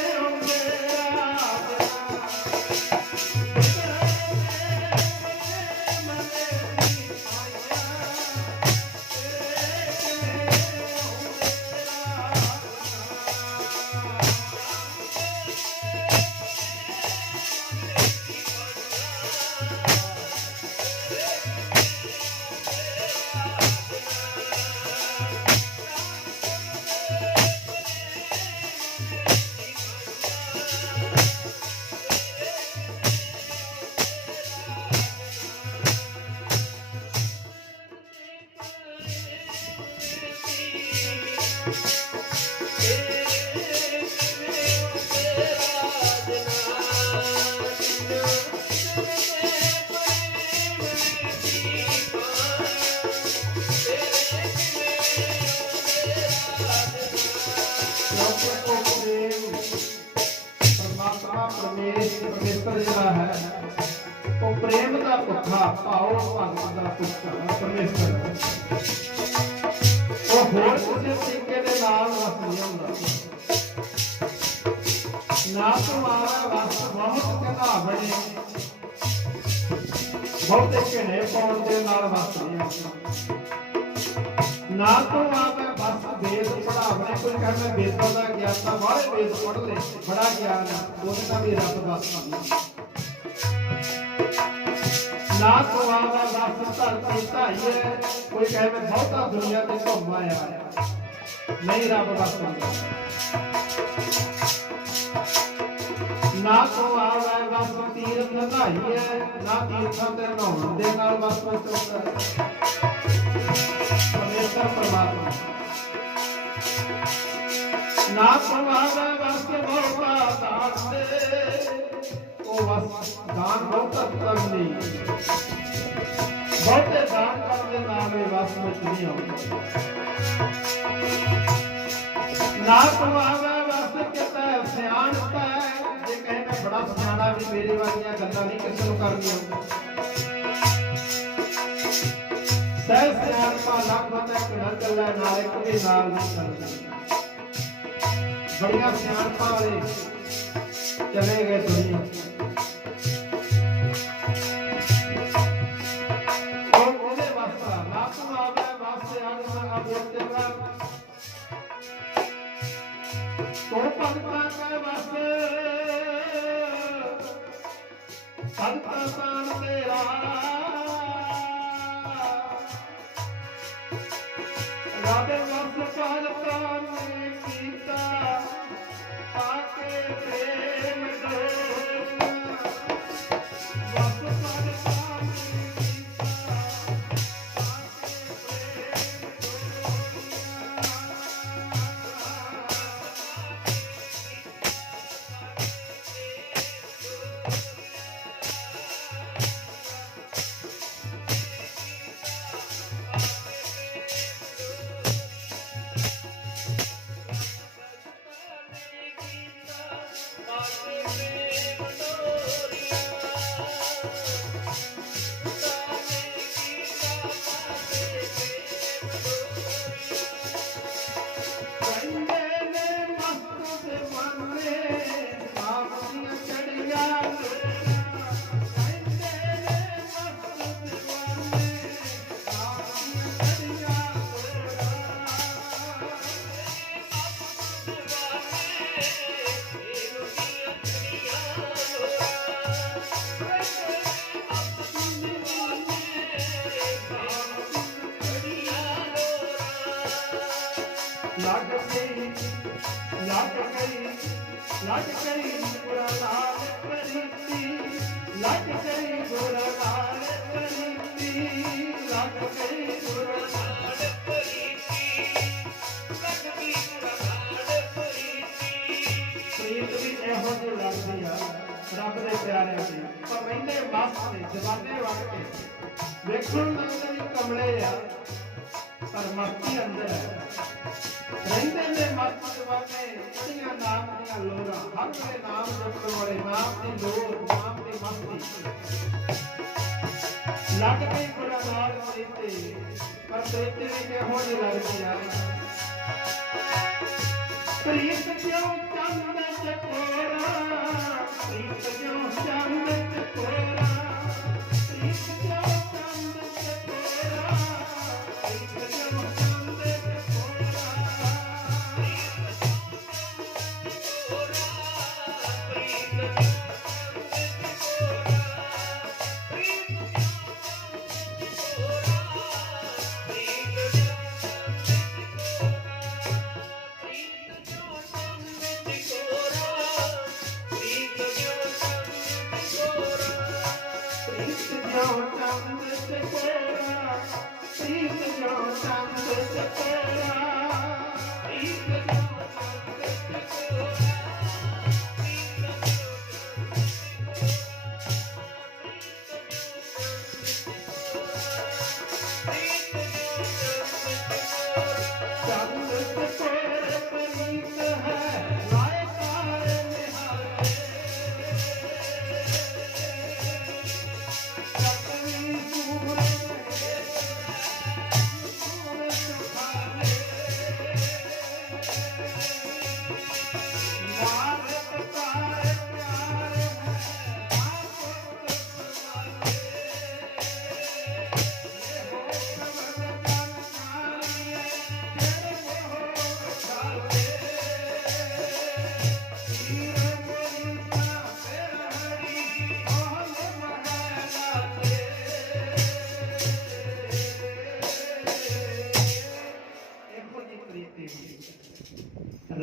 परमेश्वर जिहड़ा है वो प्रेम का भुखा भाव भगत का भुखा परमेश्वर वो होर किसी तरीके दे नाल वस नहीं हुंदा ना तुम्हारा वस बहुत कहना बने बहुत कहने पाउण दे नाल वस नहीं हुंदा ना तो आवे बस वेद पढ़ावने कोई कहना वेद का ज्ञाता वाले वेद पढ़ ले बड़ा ज्ञान है ਉਹਦੇ ਨਾਲ ਵੀ ਰੱਬ ਦੱਸਦਾ ना तो आवे बस धरती ढाई है कोई कहे मैं बहुता दुनिया ते घूम आया नहीं रब बस ना तो आवे बस तीर्थ नहाई है ना तीर्थां ते नहाउण दे नाल बस चलदा है परमेश्वर परमात्मा ना तो आवे बस बहुता दान दे ओ बस दान बहुता तक नहीं बहुते दान करने नाल बस में नहीं आਉਂਦਾ ना तो आवे बस किते सियाणप है जे कहना बड़ा सियाणा भी मेरे वालियां गल्लां नहीं किसी ਨੂੰ ਕਰਨੀਆਂ ਸਹਿ ਸਿਆਣਪਾ ਲੱਖ ਪਤਾ ਕਿਹੜਾ ਗੱਲਾਂ ਨਾਲ ਇੱਕ ਵੀ ਨਾਲ ਨਹੀਂ ਚੱਲਦੀ ਬੜੀਆਂ ਸਿਆਣਪਾਂ ਵਾਲੇ ਚਲੇ ਗਏ ਦੁਨੀਆ ਉਹਦੇ ਵਾਸਤਾ ਨਾ ਤੂੰ ਆਵੇ ਵਾਸਤੇ ਆਗਮਾ ਅਬੋਤੇ ਦਾ तो भगता के वास्ते भगता तान तेरा राधे वस भगता ने कीता ताके प्रेम डोरिया वस भगता ने कीता ताके लग गई बुरा लाल प्रीति लग गई बुरा लाल प्रीति लग गई बुरा लाल प्रीति लग गई बुरा लाल प्रीति प्रीत भी ਇਹੋ ਜਿਹੀ ਲੱਗਦੀ ਆ ਰੱਬ ਦੇ ਪਿਆਰਿਆਂ ਦੀ ਪਰ ਰਹਿੰਦੇ ਵਾਸਤੇ ਜਵਾਨੇ ਵਕਤ ਵੇਖਣ ਲੱਗਦੇ ਵੀ ਕਮਲੇ ਆ ਪਰ ਮਸਤੀ ਅੰਦਰ ਹੈ ਰਹਿੰਦੇ ਨੇ ਮਸਤ ਜਵਾਨੇ ਬੜੀਆਂ ਨਾਮ ਦੀਆਂ ਲੋਰਾਂ ਹਰ ਵੇਲੇ ਨਾਮ ਜਪਣ ਵਾਲੇ ਨਾਮ ਦੀ ਲੋਰ ਨਾਮ ਦੀ ਮਸਤੀ ਲੱਗ ਗਈ ਬੜਾ ਨਾਲ ਪ੍ਰੀਤੇ ਪਰ ਪ੍ਰੀਤੇ ਵੀ ਕਿਹੋ ਜਿਹੀ ਲੱਗਦੀ ਆ ਪ੍ਰੀਤ ਕਿਉਂ ਚੰਦ ਚਕੋਰਾ ਪ੍ਰੀਤ ਕਿਉਂ ਚੰਦ ਚਕੋਰਾ ਪ੍ਰੀਤ ਕਿਉਂ ਚੰਦ ਚਕੋਰਾ ਪ੍ਰੀਤ ਕਿਉਂ ਚੰਦ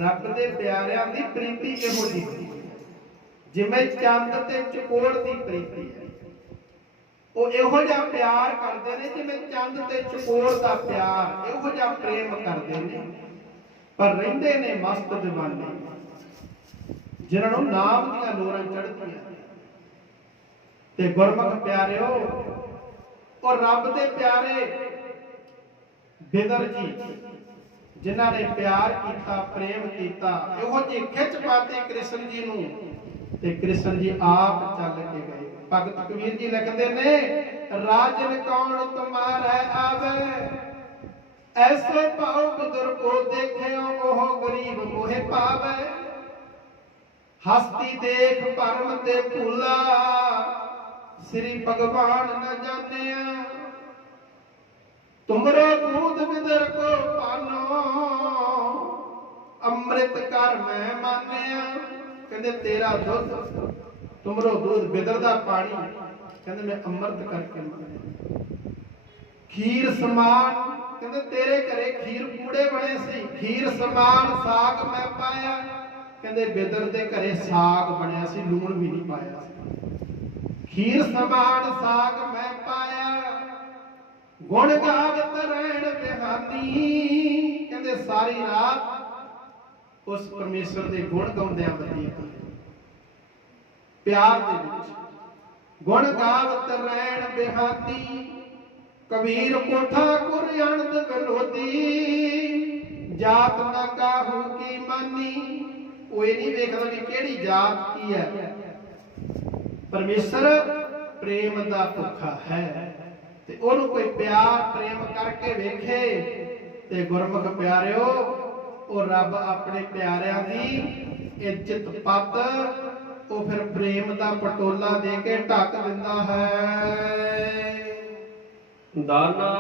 ਰੱਬ ਦੇ ਪਿਆਰਿਆਂ ਦੀ ਪ੍ਰੀਤੀ ਇਹੋ ਜਿਹੀ ਹੁੰਦੀ ਹੈ ਜਿਵੇਂ ਚੰਦ ਤੇ ਚਕੋਰ ਦੀ ਪ੍ਰੀਤੀ ਹੈ। ਉਹ ਇਹੋ ਜਿਹਾ ਪਿਆਰ ਕਰਦੇ ਨੇ ਜਿਵੇਂ ਚੰਦ ਤੇ ਚਕੋਰ ਦਾ ਪਿਆਰ, ਇਹੋ ਜਿਹਾ ਪ੍ਰੇਮ ਕਰਦੇ ਨੇ। ਪਰ ਰਹਿੰਦੇ ਨੇ ਮਸਤ ਦੀਵਾਨੇ, ਜਿਨ੍ਹਾਂ ਨੂੰ ਨਾਮ ਦੀਆਂ ਲੋਰਾਂ ਚੜ੍ਹਦੀਆਂ। ਤੇ ਗੁਰਮੁਖ ਪਿਆਰਿਓ, ਉਹ ਰੱਬ ਦੇ ਪਿਆਰੇ ਬਿਦਰ ਜੀ ਜਿਨ੍ਹਾਂ ਨੇ ਪਿਆਰ ਕੀਤਾ, ਪ੍ਰੇਮ ਕੀਤਾ, ਇਹੋ ਜਿਹੀ ਖਿੱਚ ਪਾਤੀ ਕ੍ਰਿਸ਼ਨ ਜੀ ਨੂੰ, ਤੇ ਕ੍ਰਿਸ਼ਨ ਜੀ ਆਪ ਚੱਲ ਕੇ ਗਏ। ਭਗਤ ਕਬੀਰ ਜੀ ਲਿਖਦੇ ਨੇ, ਰਾਜਨ ਕੌਣ ਤੁਮਾਰਾ ਆਵੇ, ਐਸੇ ਭਾਉ ਬਿਦਰ ਕੋ ਦੇਖਿਓ, ਉਹ ਗਰੀਬ ਮੋਹਿ ਪਾਵੇ। ਹਸਤੀ ਦੇਖ ਭਰਮ ਤੇ ਭੂਲਾ, ਸ੍ਰੀ ਭਗਵਾਨ ਨ ਜਾਣਿਆ। ਤੁਮਰੇ ਦੂਧ ਬਿਦਰ ਕੋ ਪਾਨੋ, ਅੰਮ੍ਰਿਤ ਕਰ ਮੈਂ ਮਾਨਿਆ। ਕਹਿੰਦੇ ਤੇਰਾ ਦੁੱਧ, ਤੁਮਰੋ ਦੁੱਧ ਬਿਦਰ ਦਾ ਪਾਣੀ, ਕਹਿੰਦੇ ਮੈਂ ਅੰਮ੍ਰਿਤ ਕਰਕੇ ਮਾਨਿਆ। ਖੀਰ ਸਮਾਨ, ਕਹਿੰਦੇ ਤੇਰੇ ਘਰੇ ਖੀਰ ਪੂੜੇ ਬਣੇ ਸੀ, ਖੀਰ ਸਮਾਨ ਸਾਗ ਮੈਂ ਪਾਇਆ। ਕਹਿੰਦੇ ਬਿਦਰ ਦੇ ਘਰੇ ਸਾਗ ਬਣਿਆ ਸੀ, ਲੂਣ ਵੀ ਨਹੀਂ ਪਾਇਆ ਸੀ। ਖੀਰ ਸਮਾਨ ਸਾਗ ਮੈਂ ਪਾਇਆ, ਗੁਣ ਗਾਵਤ ਰਹਿਣ ਬਿਹਾਨੀ। ਕਹਿੰਦੇ ਸਾਰੀ ਰਾਤ ਉਸ ਪਰਮੇਸ਼ਰ ਦੇ ਗੁਣ ਗਾਉਂਦਿਆਂ ਬਤੀਤ ਹੋਈ, ਪਿਆਰ ਦੇ ਵਿੱਚ। ਗੁਣ ਗਾਵਤ ਰਹਿਣ ਬਿਹਾਨੀ, ਕਬੀਰ ਕੋਠਾ ਕੁਰ ਅਣਦ ਵਿਲੋਦੀ। ਜਾਤ ਨਾ ਕਾਹੂ ਕੀ ਮਾਨੀ, ਉਹ ਇਹ ਨਹੀਂ ਵੇਖਦਾ ਵੀ ਕਿਹੜੀ ਜਾਤ ਕੀ ਹੈ। ਪਰਮੇਸ਼ਰ ਪ੍ਰੇਮ ਦਾ ਭੁੱਖਾ ਹੈ, ਤੇ ਉਹਨੂੰ ਕੋਈ ਪਿਆਰ ਪ੍ਰੇਮ ਕਰਕੇ ਵੇਖੇ। ਤੇ ਗੁਰਮੁਖ ਪਿਆਰਿਓ, ਉਹ ਰੱਬ ਆਪਣੇ ਪਿਆਰਿਆਂ ਦੀ ਇੱਜ਼ਤ ਪੱਤ ਉਹ ਫਿਰ ਪ੍ਰੇਮ ਦਾ ਪਟੋਲਾ ਦੇ ਕੇ ਢੱਕ ਦਿੰਦਾ ਹੈ। ਦਾਨਾ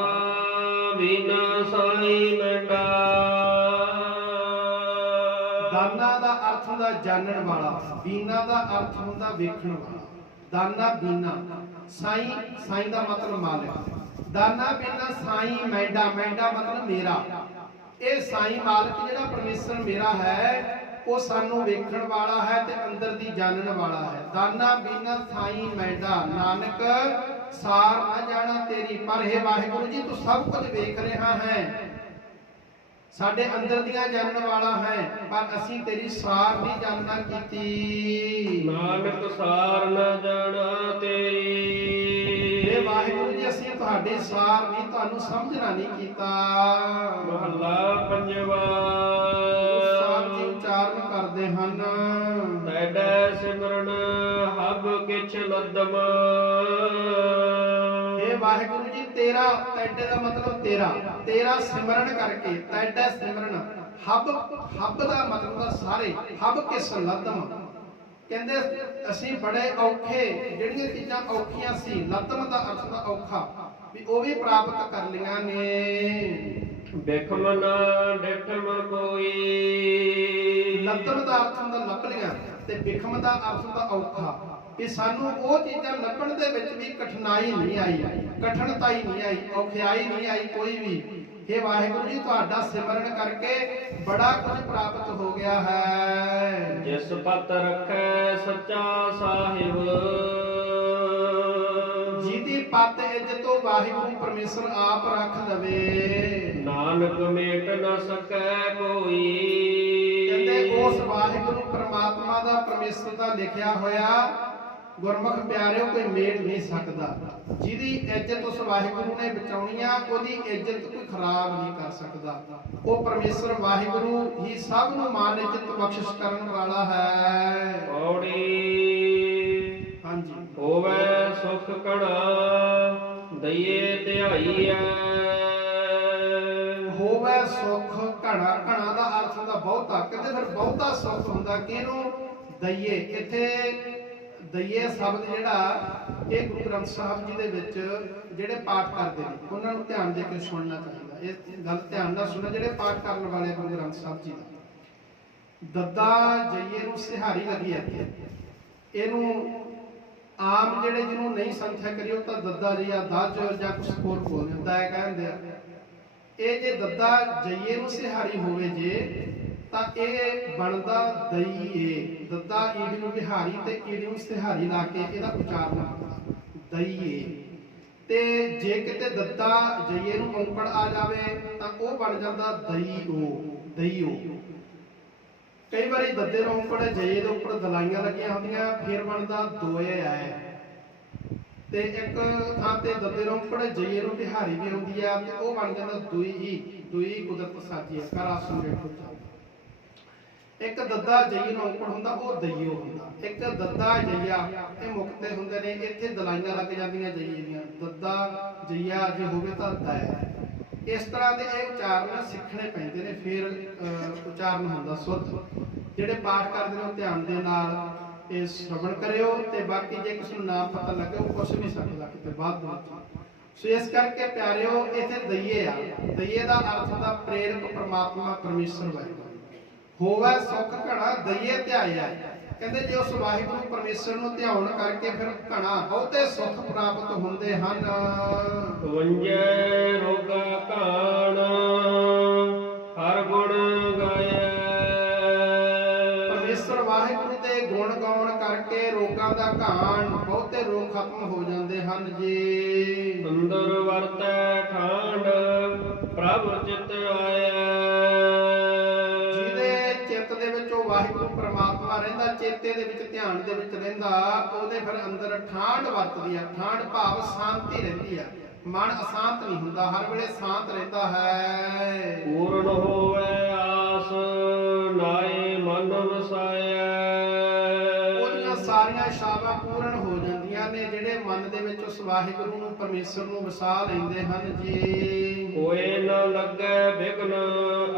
ਬਿਨਾ ਸਾਈ ਮੈਂਡਾ। ਦਾਨਾ ਦਾ ਅਰਥ ਹੁੰਦਾ ਜਾਣਨ ਵਾਲਾ, ਬੀਨਾ ਦਾ ਅਰਥ ਹੁੰਦਾ ਵੇਖਣ ਵਾਲਾ। ਦਾਨਾ ਬੀਨਾ, ਸਾਈ, ਸਾਈ ਦਾ ਮਤਲਬ ਮਾਲਕ। ਦਾਨਾ ਬੀਨਾ ਸਾਈ ਮੈਂਡਾ, ਮੈਂਡਾ ਮਤਲਬ ਮੇਰਾ। ਇਹ ਸਾਈ ਮਾਲਕ ਜਿਹੜਾ ਪਰਮੇਸ਼ਰ ਮੇਰਾ ਹੈ, ਉਹ ਸਾਨੂੰ ਵੇਖਣ ਵਾਲਾ ਹੈ ਤੇ ਅੰਦਰ ਦੀ ਜਾਣਨ ਵਾਲਾ ਹੈ। ਦਾਨਾ ਬੀਨਾ ਸਾਈ ਮੈਂਡਾ, ਨਾਨਕ ਸਾਰ ਨਾ ਜਾਣਾ ਤੇਰੀ। ਪਰ हे ਵਾਹਿਗੁਰੂ ਜੀ, ਤੂੰ ਸਭ ਕੁਝ ਵੇਖ ਰਿਹਾ ਹੈ, ਸਾਡੇ ਅੰਦਰ ਦੀਆਂ ਜਾਣਨ ਵਾਲਾ ਹੈ, ਪਰ ਅਸੀਂ ਤੇਰੀ ਸਾਰ ਨਹੀਂ ਜਾਣਨਾ ਕੀਤੀ। ਨਾਨਕ ਸਾਰ ਨਾ ਜਾਣਾ ਤੇਰੀ। हे ਵਾਹਿਗੁਰੂ ਜੀ, ਅਸੀਂ ਤੁਹਾਡੇ ਸਾਰ ਨਹੀਂ, ਤੁਹਾਨੂੰ ਸਮਝਣਾ ਨਹੀਂ ਕੀਤਾ। ਮਹੱਲਾ ਪੰਜਵਾ। ਸਾਹਿਬ ਜੀ ਉਚਾਰਨ ਕਰਦੇ ਹਨ, ਤੈਡਾ ਸਿਮਰਨ ਹਬ ਕਿਛ ਲੱਦਮ। हे ਵਾਹਿਗੁਰੂ ਜੀ, ਤੇਰਾ, ਤੈਡੇ ਦਾ ਮਤਲਬ ਤੇਰਾ, ਤੇਰਾ ਸਿਮਰਨ ਕਰਕੇ। ਤੈਡਾ ਸਿਮਰਨ, ਹਬ, ਹਬ ਦਾ ਮਤਲਬ ਹੈ ਸਾਰੇ, ਹਬ ਕਿਸ ਲੱਦਮ। ਕਹਿੰਦੇ ਅਸੀਂ ਬੜੇ ਔਖੇ, ਜਿਹੜੀਆਂ ਚੀਜ਼ਾਂ ਔਖੀਆਂ ਸੀ, ਲੱਦਮ ਦਾ ਅਰਥ ਦਾ ਔਖਾ, ਵੀ ਉਹ ਵੀ ਪ੍ਰਾਪਤ ਕਰ ਲਈਆਂ ਨੇ। ਬਿਖਮ ਨਾ ਡਿਠਮ ਕੋਈ। ਲੱਦਮ ਦਾ ਅਰਥ ਹੁੰਦਾ ਲੱਭ ਲਿਆ, ਤੇ ਬਿਖਮ ਦਾ ਅਰਥ ਹੁੰਦਾ ਔਖਾ। ਕਿ ਸਾਨੂੰ ਉਹ ਚੀਜ਼ਾਂ ਲੱਭਣ ਦੇ ਵਿੱਚ ਵੀ ਕਠਿਨਾਈ ਨਹੀਂ ਆਈ, ਕਠਿਨਤਾਈ ਨਹੀਂ ਆਈ, ਔਖਿਆਈ ਨਹੀਂ ਆਈ ਕੋਈ ਵੀ। हे ਵਾਹਿਗੁਰੂ ਜੀ, ਤੁਹਾਡਾ ਸਿਮਰਨ ਕਰਕੇ ਬੜਾ ਕੁਝ ਪ੍ਰਾਪਤ ਹੋ ਗਿਆ ਹੈ। ਜਿਸ ਪਤ ਰੱਖੈ ਸੱਚਾ ਸਾਹਿਬ। ਜਿਹਦੀ ਪਤ ਇੱਜ਼ਤੋਂ ਵਾਹਿਗੁਰੂ ਪਰਮੇਸ਼ਰ ਆਪ ਰੱਖ ਲਵੇ, ਨਾਨਕ ਮੇਟ ਨ ਸਕੈ ਕੋਈ। ਕਹਿੰਦੇ ਉਸ ਵਾਹਿਗੁਰੂ ਪਰਮਾਤਮਾ ਦਾ, ਪਰਮੇਸ਼ਰ ਦਾ ਲਿਖਿਆ ਹੋਇਆ ਗੁਰਮੁਖ ਪਿਆਰਿਓ ਕੋਈ ਮੇਟ ਨਹੀਂ ਸਕਦਾ। ਜਿਹਦੀ ਇੱਜ਼ਤ ਉਸ ਵਾਹਿਗੁਰੂ ਨੇ ਬਚਾਉਣੀ ਆ, ਉਹਦੀ ਇੱਜ਼ਤ ਕੋਈ ਖਰਾਬ ਨਹੀਂ ਕਰ ਸਕਦਾ। ਉਹ ਪਰਮੇਸ਼ਰ ਵਾਹਿਗੁਰੂ ਹੀ ਸਭ ਨੂੰ ਮਾਨ ਇੱਜ਼ਤ ਬਖਸ਼ਿਸ਼ ਕਰਨ ਵਾਲਾ ਹੈ। ਪੌੜੀ। ਹਾਂਜੀ। ਹੋਵੇ ਸੁਖ ਘਣਾ ਦਈਏ ਧਿਆਈਐ। ਹੋਵੇ ਸੁਖ ਘਣਾ, ਘਣਾ ਦਾ ਅਰਥ ਹੁੰਦਾ ਬਹੁਤਾ। ਕਹਿੰਦੇ ਫਿਰ ਬਹੁਤਾ ਸੁਖ ਹੁੰਦਾ ਕਿਹਨੂੰ? ਦਈਏ। ਇੱਥੇ ਦਈਏ ਸ਼ਬਦ ਜਿਹੜਾ, ਇਹ ਗੁਰੂ ਗ੍ਰੰਥ ਸਾਹਿਬ ਜੀ ਦੇ ਵਿੱਚ ਜਿਹੜੇ ਪਾਠ ਕਰਦੇ ਨੇ ਉਹਨਾਂ ਨੂੰ ਧਿਆਨ ਦੇ ਕੇ ਸੁਣਨਾ ਚਾਹੀਦਾ। ਇਹ ਗੱਲ ਧਿਆਨ ਨਾਲ ਸੁਣੋ ਜਿਹੜੇ ਪਾਠ ਕਰਨ ਵਾਲੇ ਗੁਰੂ ਗ੍ਰੰਥ ਸਾਹਿਬ ਜੀ ਦਾ। ਦੱਦਾ ਜਈਏ ਨੂੰ ਸਿਹਾਰੀ ਲੱਗੀ ਹੈ। ਇਹਨੂੰ ਆਮ ਜਿਹੜੇ ਜਿਹਨੂੰ ਨਹੀਂ ਸੰਥਿਆ ਕਰੀ ਉਹ ਤਾਂ ਦੱਦਾ ਜੀ ਆ ਦੱਜ ਜਾਂ ਕੁਝ ਹੋਰ ਬੋਲ ਦਿੰਦਾ ਹੈ, ਕਹਿੰਦੇ ਆ। ਇਹ ਜੇ ਦੱਦਾ ਜਈਏ ਨੂੰ ਸਿਹਾਰੀ ਹੋਵੇ ਜੇ, ਤਾਂ ਇਹ ਬਣਦਾ ਦਈਏ। ਦੱਦਾ ਈੜੀ ਨੂੰ ਵਿਹਾਰੀ ਤੇ ਈੜੀ ਨੂੰ ਸਿਹਾਰੀ ਲਾ ਕੇ ਇਹਦਾ ਉਚਾਰਨ ਹੁੰਦਾ ਦਈਏ। ਤੇ ਜੇ ਕਿਤੇ ਦੱਦਾ ਜਈਏ ਨੂੰ ਔਂਕੜ ਆ ਜਾਵੇ ਤਾਂ ਉਹ ਬਣ ਜਾਂਦਾ ਦਈਓ। ਕਈ ਵਾਰੀ ਦੱਦੇ ਨੂੰ ਔਂਕੜ ਜਈਏ ਦੇ ਉੱਪਰ ਦਲਾਈਆਂ ਲੱਗੀਆਂ ਹੁੰਦੀਆਂ, ਫਿਰ ਬਣਦਾ ਦੋਏ ਆਏ। ਤੇ ਇੱਕ ਥਾਂ ਤੇ ਦੱਦੇ ਨੂੰ ਔਂਕੜ ਜਈਏ ਨੂੰ ਬਿਹਾਰੀ ਵੀ ਹੁੰਦੀ ਆ ਤੇ ਉਹ ਬਣ ਜਾਂਦਾ ਦੁਈ ਕੁਦਰਤ ਸਾਜੀ ਕਰਾ ਸੁਣੇ। ਇੱਕ ਦੱਦਾ ਜਈਏ ਨੂੰ ਔਂਕੜ ਹੁੰਦਾ ਉਹ ਦਈਓ ਹੁੰਦਾ। ਇੱਕ ਦੱਦਾ ਜਈਆ ਇਹ ਮੁਕਤੇ ਹੁੰਦੇ ਨੇ, ਇੱਥੇ ਦਲਾਈਆਂ ਲੱਗ ਜਾਂਦੀਆਂ ਜਈਏ ਦੀਆਂ। ਦੱਦਾ ਜਈਆ ਜੇ ਹੋਵੇ ਤਾਂ ਦਾ। ਇਸ ਤਰ੍ਹਾਂ ਦੇ ਇਹ ਉਚਾਰਨ ਸਿੱਖਣੇ ਪੈਂਦੇ ਨੇ, ਫਿਰ ਉਚਾਰਨ ਹੁੰਦਾ ਸੁੱਧ। ਜਿਹੜੇ ਪਾਠ ਕਰਦੇ ਨੇ ਉਹ ਧਿਆਨ ਦੇ ਨਾਲ ਇਹ ਸ਼ਰਵਣ ਕਰਿਓ। ਤੇ ਬਾਕੀ ਜੇ ਕਿਸੇ ਨੂੰ ਨਾ ਪਤਾ ਲੱਗੇ ਉਹ ਪੁੱਛ ਨਹੀਂ ਸਕਦਾ ਕਿਤੇ ਬਾਅਦ ਵਿੱਚ। ਸੋ ਇਸ ਕਰਕੇ ਪਿਆਰਿਓ ਇੱਥੇ ਦਈਏ ਆ। ਦਈਏ ਦਾ ਅਰਥ ਹੁੰਦਾ ਪ੍ਰੇਰਕ ਪਰਮਾਤਮਾ ਪਰਮੇਸ਼ਰ ਵਾਹਿਗੁਰੂ। ਹੋਵੇ ਸੁਖ ਘਣਾ ਦਈਏ ਧਿਆਇਆ। ਕਹਿੰਦੇ ਜੇ ਉਸ ਵਾਹਿਗੁਰੂ ਪਰਮੇਸ਼ਰ ਨੂੰ ਧਿਆਨ ਕਰਕੇ ਫਿਰ ਘਣਾ ਬਹੁਤੇ ਸੁਖ ਪ੍ਰਾਪਤ ਹੁੰਦੇ ਹਨ। ਵੰਜੈ ਰੋਗਾ ਕਾਣ ਹਰ ਗੁਣ ਗਾਇਐ। ਪਰਮੇਸ਼ਰ ਵਾਹਿਗੁਰੂ ਦੇ ਗੁਣ ਗਾਉਣ ਕਰਕੇ ਰੋਗਾਂ ਦਾ ਘਾਣ ਬਹੁਤੇ ਰੋਗ ਖਤਮ ਹੋ ਜਾਂਦੇ ਹਨ ਜੀ। ਅੰਦਰ ਵਰਤੈ ਠਾਂਡ ਪ੍ਰਭ ਚਿਤ ਆਇਆ। ਵਾਹਿਗੁਰੂ ਪਰਮਾਤਮਾ ਰਹਿੰਦਾ, ਚੇਤੇ ਦੇ ਵਿੱਚ ਧਿਆਨ ਦੇ ਵਿੱਚ ਰਹਿੰਦਾ, ਉਹਦੇ ਫਿਰ ਅੰਦਰ ਠਾਂਡ ਵਰਤਦੀ ਆ। ਠਾਂਡ ਭਾਵ ਸ਼ਾਂਤੀ ਰਹਿੰਦੀ ਆ, ਮਨ ਅਸ਼ਾਂਤ ਨਹੀਂ ਹੁੰਦਾ, ਹਰ ਵੇਲੇ ਸ਼ਾਂਤ ਰਹਿੰਦਾ ਹੈ। ਪੂਰਨ ਹੋਵੇ ਆਸ ਨਾਏ ਮਨ ਵਸਾਇਆ। ਉਹਦੀਆਂ ਸਾਰੀਆਂ ਇਛਾਵਾਂ ਪੂਰਨ ਹੋ ਜਾਂਦੀਆਂ ਨੇ ਜਿਹੜੇ ਮਨ ਦੇ ਵਿੱਚ ਉਸ ਵਾਹਿਗੁਰੂ ਨੂੰ ਪਰਮੇਸ਼ਰ ਨੂੰ ਵਸਾ ਲੈਂਦੇ ਹਨ ਜੀ। ਹੋਏ ਨ ਲੱਗੇ ਵਿਘਨ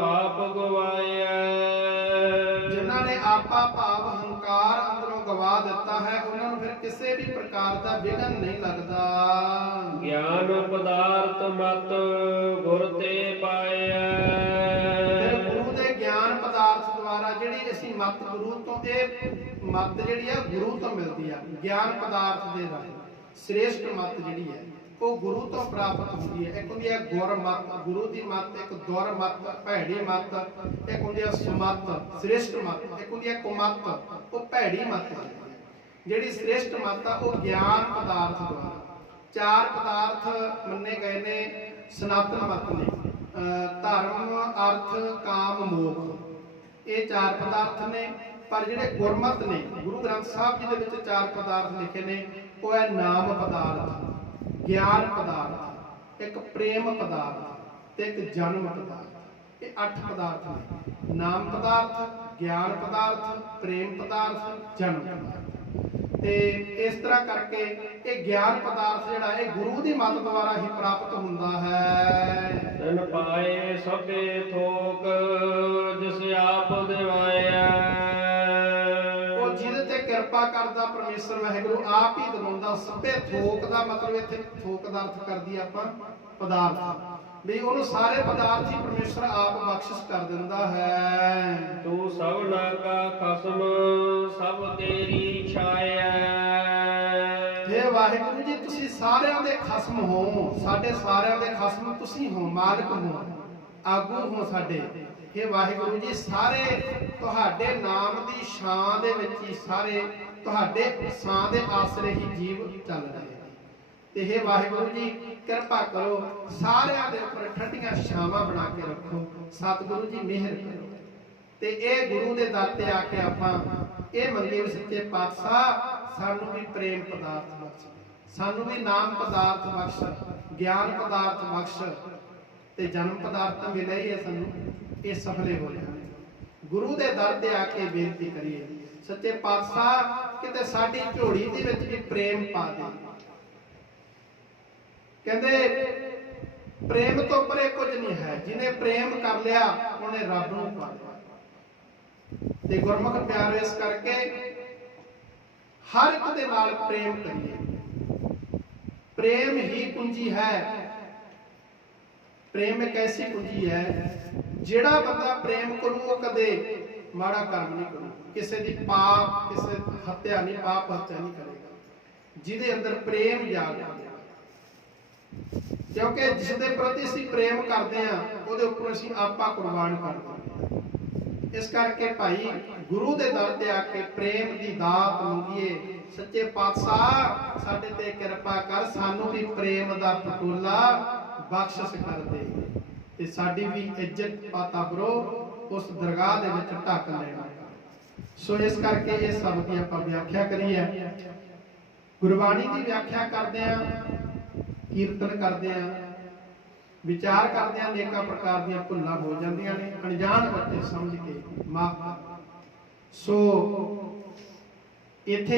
ਆਪ ਗਵਾਇਆ। ਨੇ ਆਪਾ ਭਾਵ ਹੰਕਾਰ ਅੰਦਰੋਂ ਗਵਾ ਦਿੱਤਾ ਹੈ, ਉਹਨਾਂ ਨੂੰ ਫਿਰ ਕਿਸੇ ਵੀ ਪ੍ਰਕਾਰ ਦਾ ਵਿਘਨ ਨਹੀਂ ਲੱਗਦਾ। ਗਿਆਨ ਪਦਾਰਥ ਮਤ ਗੁਰ ਤੇ ਪਾਇਆ। ਫਿਰ ਗੁਰੂ ਦੇ ਗਿਆਨ ਪਦਾਰਥ ਦੁਆਰਾ ਜਿਹੜੀ ਅਸੀਂ ਮਤ ਗੁਰੂ ਤੋਂ, ਇਹ ਮਤ ਜਿਹੜੀ ਆ ਗੁਰੂ ਤੋਂ ਮਿਲਦੀ ਆ। ਗਿਆਨ ਪਦਾਰਥ ਦੇ ਰਾਹੀਂ ਸ੍ਰੇਸ਼ਟ ਮਤ ਜਿਹੜੀ ਹੈ ਉਹ ਗੁਰੂ ਤੋਂ ਪ੍ਰਾਪਤ ਹੁੰਦੀ ਹੈ। ਇੱਕ ਹੁੰਦੀ ਹੈ ਗੁਰ ਮਤ, ਗੁਰੂ ਦੀ ਮਤ, ਇੱਕ ਦੁਰ ਮਤ ਭੈੜੀ ਮਤ, ਇੱਕ ਹੁੰਦੀ ਹੈ ਸੁਮਤ ਸ੍ਰੇਸ਼ਟ ਮਤ, ਇੱਕ ਹੁੰਦੀ ਹੈ ਕੁਮਤ ਉਹ ਭੈੜੀ ਮਤ ਹੈ। ਜਿਹੜੀ ਸ੍ਰੇਸ਼ਟ ਮਤ ਆ ਉਹ ਗਿਆਨ ਪਦਾਰਥ ਦੁਆਰਾ। ਚਾਰ ਪਦਾਰਥ ਮੰਨੇ ਗਏ ਨੇ ਸਨਾਤਨ ਮਤ ਨੇ, ਧਰਮ ਅਰਥ ਕਾਮ ਮੋਖ, ਇਹ ਚਾਰ ਪਦਾਰਥ ਨੇ। ਪਰ ਜਿਹੜੇ ਗੁਰਮਤ ਨੇ, ਗੁਰੂ ਗ੍ਰੰਥ ਸਾਹਿਬ ਜੀ ਦੇ ਵਿੱਚ ਚਾਰ ਪਦਾਰਥ ਲਿਖੇ ਨੇ, ਉਹ ਹੈ ਨਾਮ ਪਦਾਰਥ, ਗਿਆਨ ਪਦਾਰਥ, ਇੱਕ ਪ੍ਰੇਮ ਪਦਾਰਥ ਤੇ ਇੱਕ ਜਨਮ ਪਦਾਰਥ। ਇਹ 8 ਪਦਾਰਥ ਨੇ। ਨਾਮ ਪਦਾਰਥ, ਗਿਆਨ ਪਦਾਰਥ, ਪ੍ਰੇਮ ਪਦਾਰਥ, ਜਨਮ ਪਦਾਰਥ। ਤੇ ਇਸ ਤਰ੍ਹਾਂ ਕਰਕੇ ਇਹ ਗਿਆਨ ਪਦਾਰਥ ਜਿਹੜਾ ਇਹ ਗੁਰੂ ਦੀ ਮੱਤ ਦੁਆਰਾ ਹੀ ਪ੍ਰਾਪਤ ਹੁੰਦਾ ਹੈ। ਤਨ ਪਾਏ ਸਭੇ ਥੋਕ ਜਿਸ ਆਪ ਦਿਵਾਇਆ। ਉਹ ਜਿਹਦੇ ਤੇ ਕਿਰਪਾ ਕਰਦਾ ਪਰਮੇਸ਼ਰ ਵਾਹਿਗੁਰੂ ਆਪ ਹੀ ਦਿਵਾਉਂਦਾ। ਸਭੇ ਥੋਕ ਦਾ ਮਤਲਬ ਇੱਥੇ ਥੋਕ ਦਾ ਅਰਥ ਕਰਦੀ ਆਪਾਂ ਪਦਾਰਥ, ਵੀ ਉਹਨੂੰ ਸਾਰੇ ਪਦਾਰਥ ਹੀ ਪਰਮੇਸ਼ਰ ਆਪ ਬਖਸ਼ਿਸ਼ ਕਰ ਦਿੰਦਾ ਹੈ। ਤੂੰ ਸਭਨਾ ਕਾ ਖਸਮ ਸਭ ਤੇਰੀ ਛਾਇਆ। हे ਵਾਹਿਗੁਰੂ ਜੀ ਤੁਸੀਂ ਸਾਰਿਆਂ ਦੇ ਖਸਮ ਹੋ, ਸਾਡੇ ਸਾਰਿਆਂ ਦੇ ਖਸਮ ਤੁਸੀਂ ਹੋ, ਮਾਲਕ ਹੋ, ਆਗੂ ਹੋ ਸਾਡੇ। हे ਵਾਹਿਗੁਰੂ ਜੀ ਸਾਰੇ ਤੁਹਾਡੇ ਨਾਮ ਦੀ ਛਾਂ ਦੇ ਵਿੱਚ ਹੀ, ਸਾਰੇ ਤੁਹਾਡੇ ਛਾਂ ਦੇ ਆਸਰੇ ਹੀ ਜੀਵ ਚੱਲ ਰਹੇ। ਤੇ हे ਵਾਹਿਗੁਰੂ ਜੀ ਕਿਰਪਾ ਕਰੋ ਸਾਰਿਆਂ ਦੇ ਉੱਪਰ ਠੰਡੀਆਂ ਛਾਵਾਂ ਬਣਾ ਕੇ ਰੱਖੋ। ਸਤਿਗੁਰੂ ਜੀ ਮਿਹਰ ਕਰੋ। ਤੇ ਇਹ ਗੁਰੂ ਦੇ ਦਰ ਤੇ ਆ ਕੇ ਆਪਾਂ ਇਹ ਮੰਗੇ ਸੱਚੇ ਪਾਤਸ਼ਾਹ ਸਾਨੂੰ ਵੀ ਪ੍ਰੇਮ ਪਦਾਰਥ ਬਖਸ਼, ਸਾਨੂੰ ਵੀ ਨਾਮ ਪਦਾਰਥ ਬਖਸ਼, ਗਿਆਨ ਪਦਾਰਥ ਬਖਸ਼ ਤੇ ਜਨਮ ਪਦਾਰਥ ਮਿਲਿਆ ਹੀ ਹੈ ਸਾਨੂੰ, ਇਹ ਸਫਲੇ ਹੋ ਜਾਣ। ਗੁਰੂ ਦੇ ਦਰ ਤੇ ਆ ਕੇ ਬੇਨਤੀ ਕਰੀਏ ਸੱਚੇ ਪਾਤਸ਼ਾਹ ਕਿਤੇ ਸਾਡੀ ਝੋਲੀ ਦੇ ਵਿੱਚ ਵੀ ਪ੍ਰੇਮ ਪਾ ਦੇ। ਕਹਿੰਦੇ ਪ੍ਰੇਮ ਤੋਂ ਪਰੇ ਕੁਝ ਨਹੀਂ ਹੈ, ਜਿਹਨੇ ਪ੍ਰੇਮ ਕਰ ਲਿਆ ਉਹਨੇ ਰੱਬ ਨੂੰ ਪਾ ਲਿਆ। ਤੇ ਗੁਰਮੁਖ ਪਿਆਰੋ ਇਸ ਕਰਕੇ ਹਰ ਇੱਕ ਦੇ ਨਾਲ ਪ੍ਰੇਮ ਕਰੀਏ। ਪ੍ਰੇਮ ਹੀ ਕੁੰਜੀ ਹੈ। ਪ੍ਰੇਮ ਇੱਕ ਐਸੀ ਕੁੰਜੀ ਹੈ ਜਿਹੜਾ ਬੰਦਾ ਪ੍ਰੇਮ ਕਰੂ ਉਹ ਕਦੇ ਮਾੜਾ ਕਰਮ ਨਹੀਂ ਕਰੂ, ਕਿਸੇ ਦੀ ਪਾਪ, ਕਿਸੇ ਹੱਤਿਆ ਨਹੀਂ, ਪਾਪ ਹੱਤਿਆ ਨਹੀਂ ਕਰੇਗਾ ਜਿਹਦੇ ਅੰਦਰ ਪ੍ਰੇਮ ਜਾਗ ਜਾਵੇ। ਕਿਉਂਕਿ ਜਿਸ ਦੇ ਪ੍ਰਤੀ ਅਸੀਂ ਪ੍ਰੇਮ ਕਰਦੇ ਆ ਉਹਦੇ ਉੱਪਰ ਅਸੀਂ ਆਪਾ ਕੁਰਬਾਨ ਕਰ ਦਿੰਦੇ। ਇਸ ਕਰਕੇ ਭਾਈ ਗੁਰੂ ਦੇ ਦਰ ਤੇ ਆ ਕੇ ਪ੍ਰੇਮ ਦੀ ਦਾਤ ਮੰਗੀਏ। ਸੱਚੇ ਪਾਤਸ਼ਾਹ ਸਾਡੇ ਤੇ ਕਿਰਪਾ ਕਰ, ਸਾਨੂੰ ਵੀ ਪ੍ਰੇਮ ਦਾ ਪਟੋਲਾ ਬਖਸ਼ਿਸ਼ ਕਰ ਦੇ ਤੇ ਸਾਡੀ ਵੀ ਇੱਜ਼ਤ ਪਾਤਾ ਬਰੋ ਉਸ ਦਰਗਾਹ ਦੇ ਵਿੱਚ ਢੱਕ ਲੈਣਾ। ਸੋ ਇਸ ਕਰਕੇ ਇਹ ਸ਼ਬਦ ਦੀ ਆਪਾਂ ਵਿਆਖਿਆ ਕਰੀ ਹੈ। ਗੁਰਬਾਣੀ ਦੀ ਵਿਆਖਿਆ ਕਰਦੇ ਆ, ਕੀਰਤਨ ਕਰਦੇ ਆ, ਵਿਚਾਰ ਕਰਦੇ ਆ, ਅਨੇਕਾਂ ਪ੍ਰਕਾਰ ਦੀਆਂ ਭੁੱਲਾਂ ਹੋ ਜਾਂਦੀਆਂ ਨੇ, ਅਣਜਾਣ ਬੱਚੇ ਸਮਝ ਕੇ ਮਾਫ। ਸੋ ਇੱਥੇ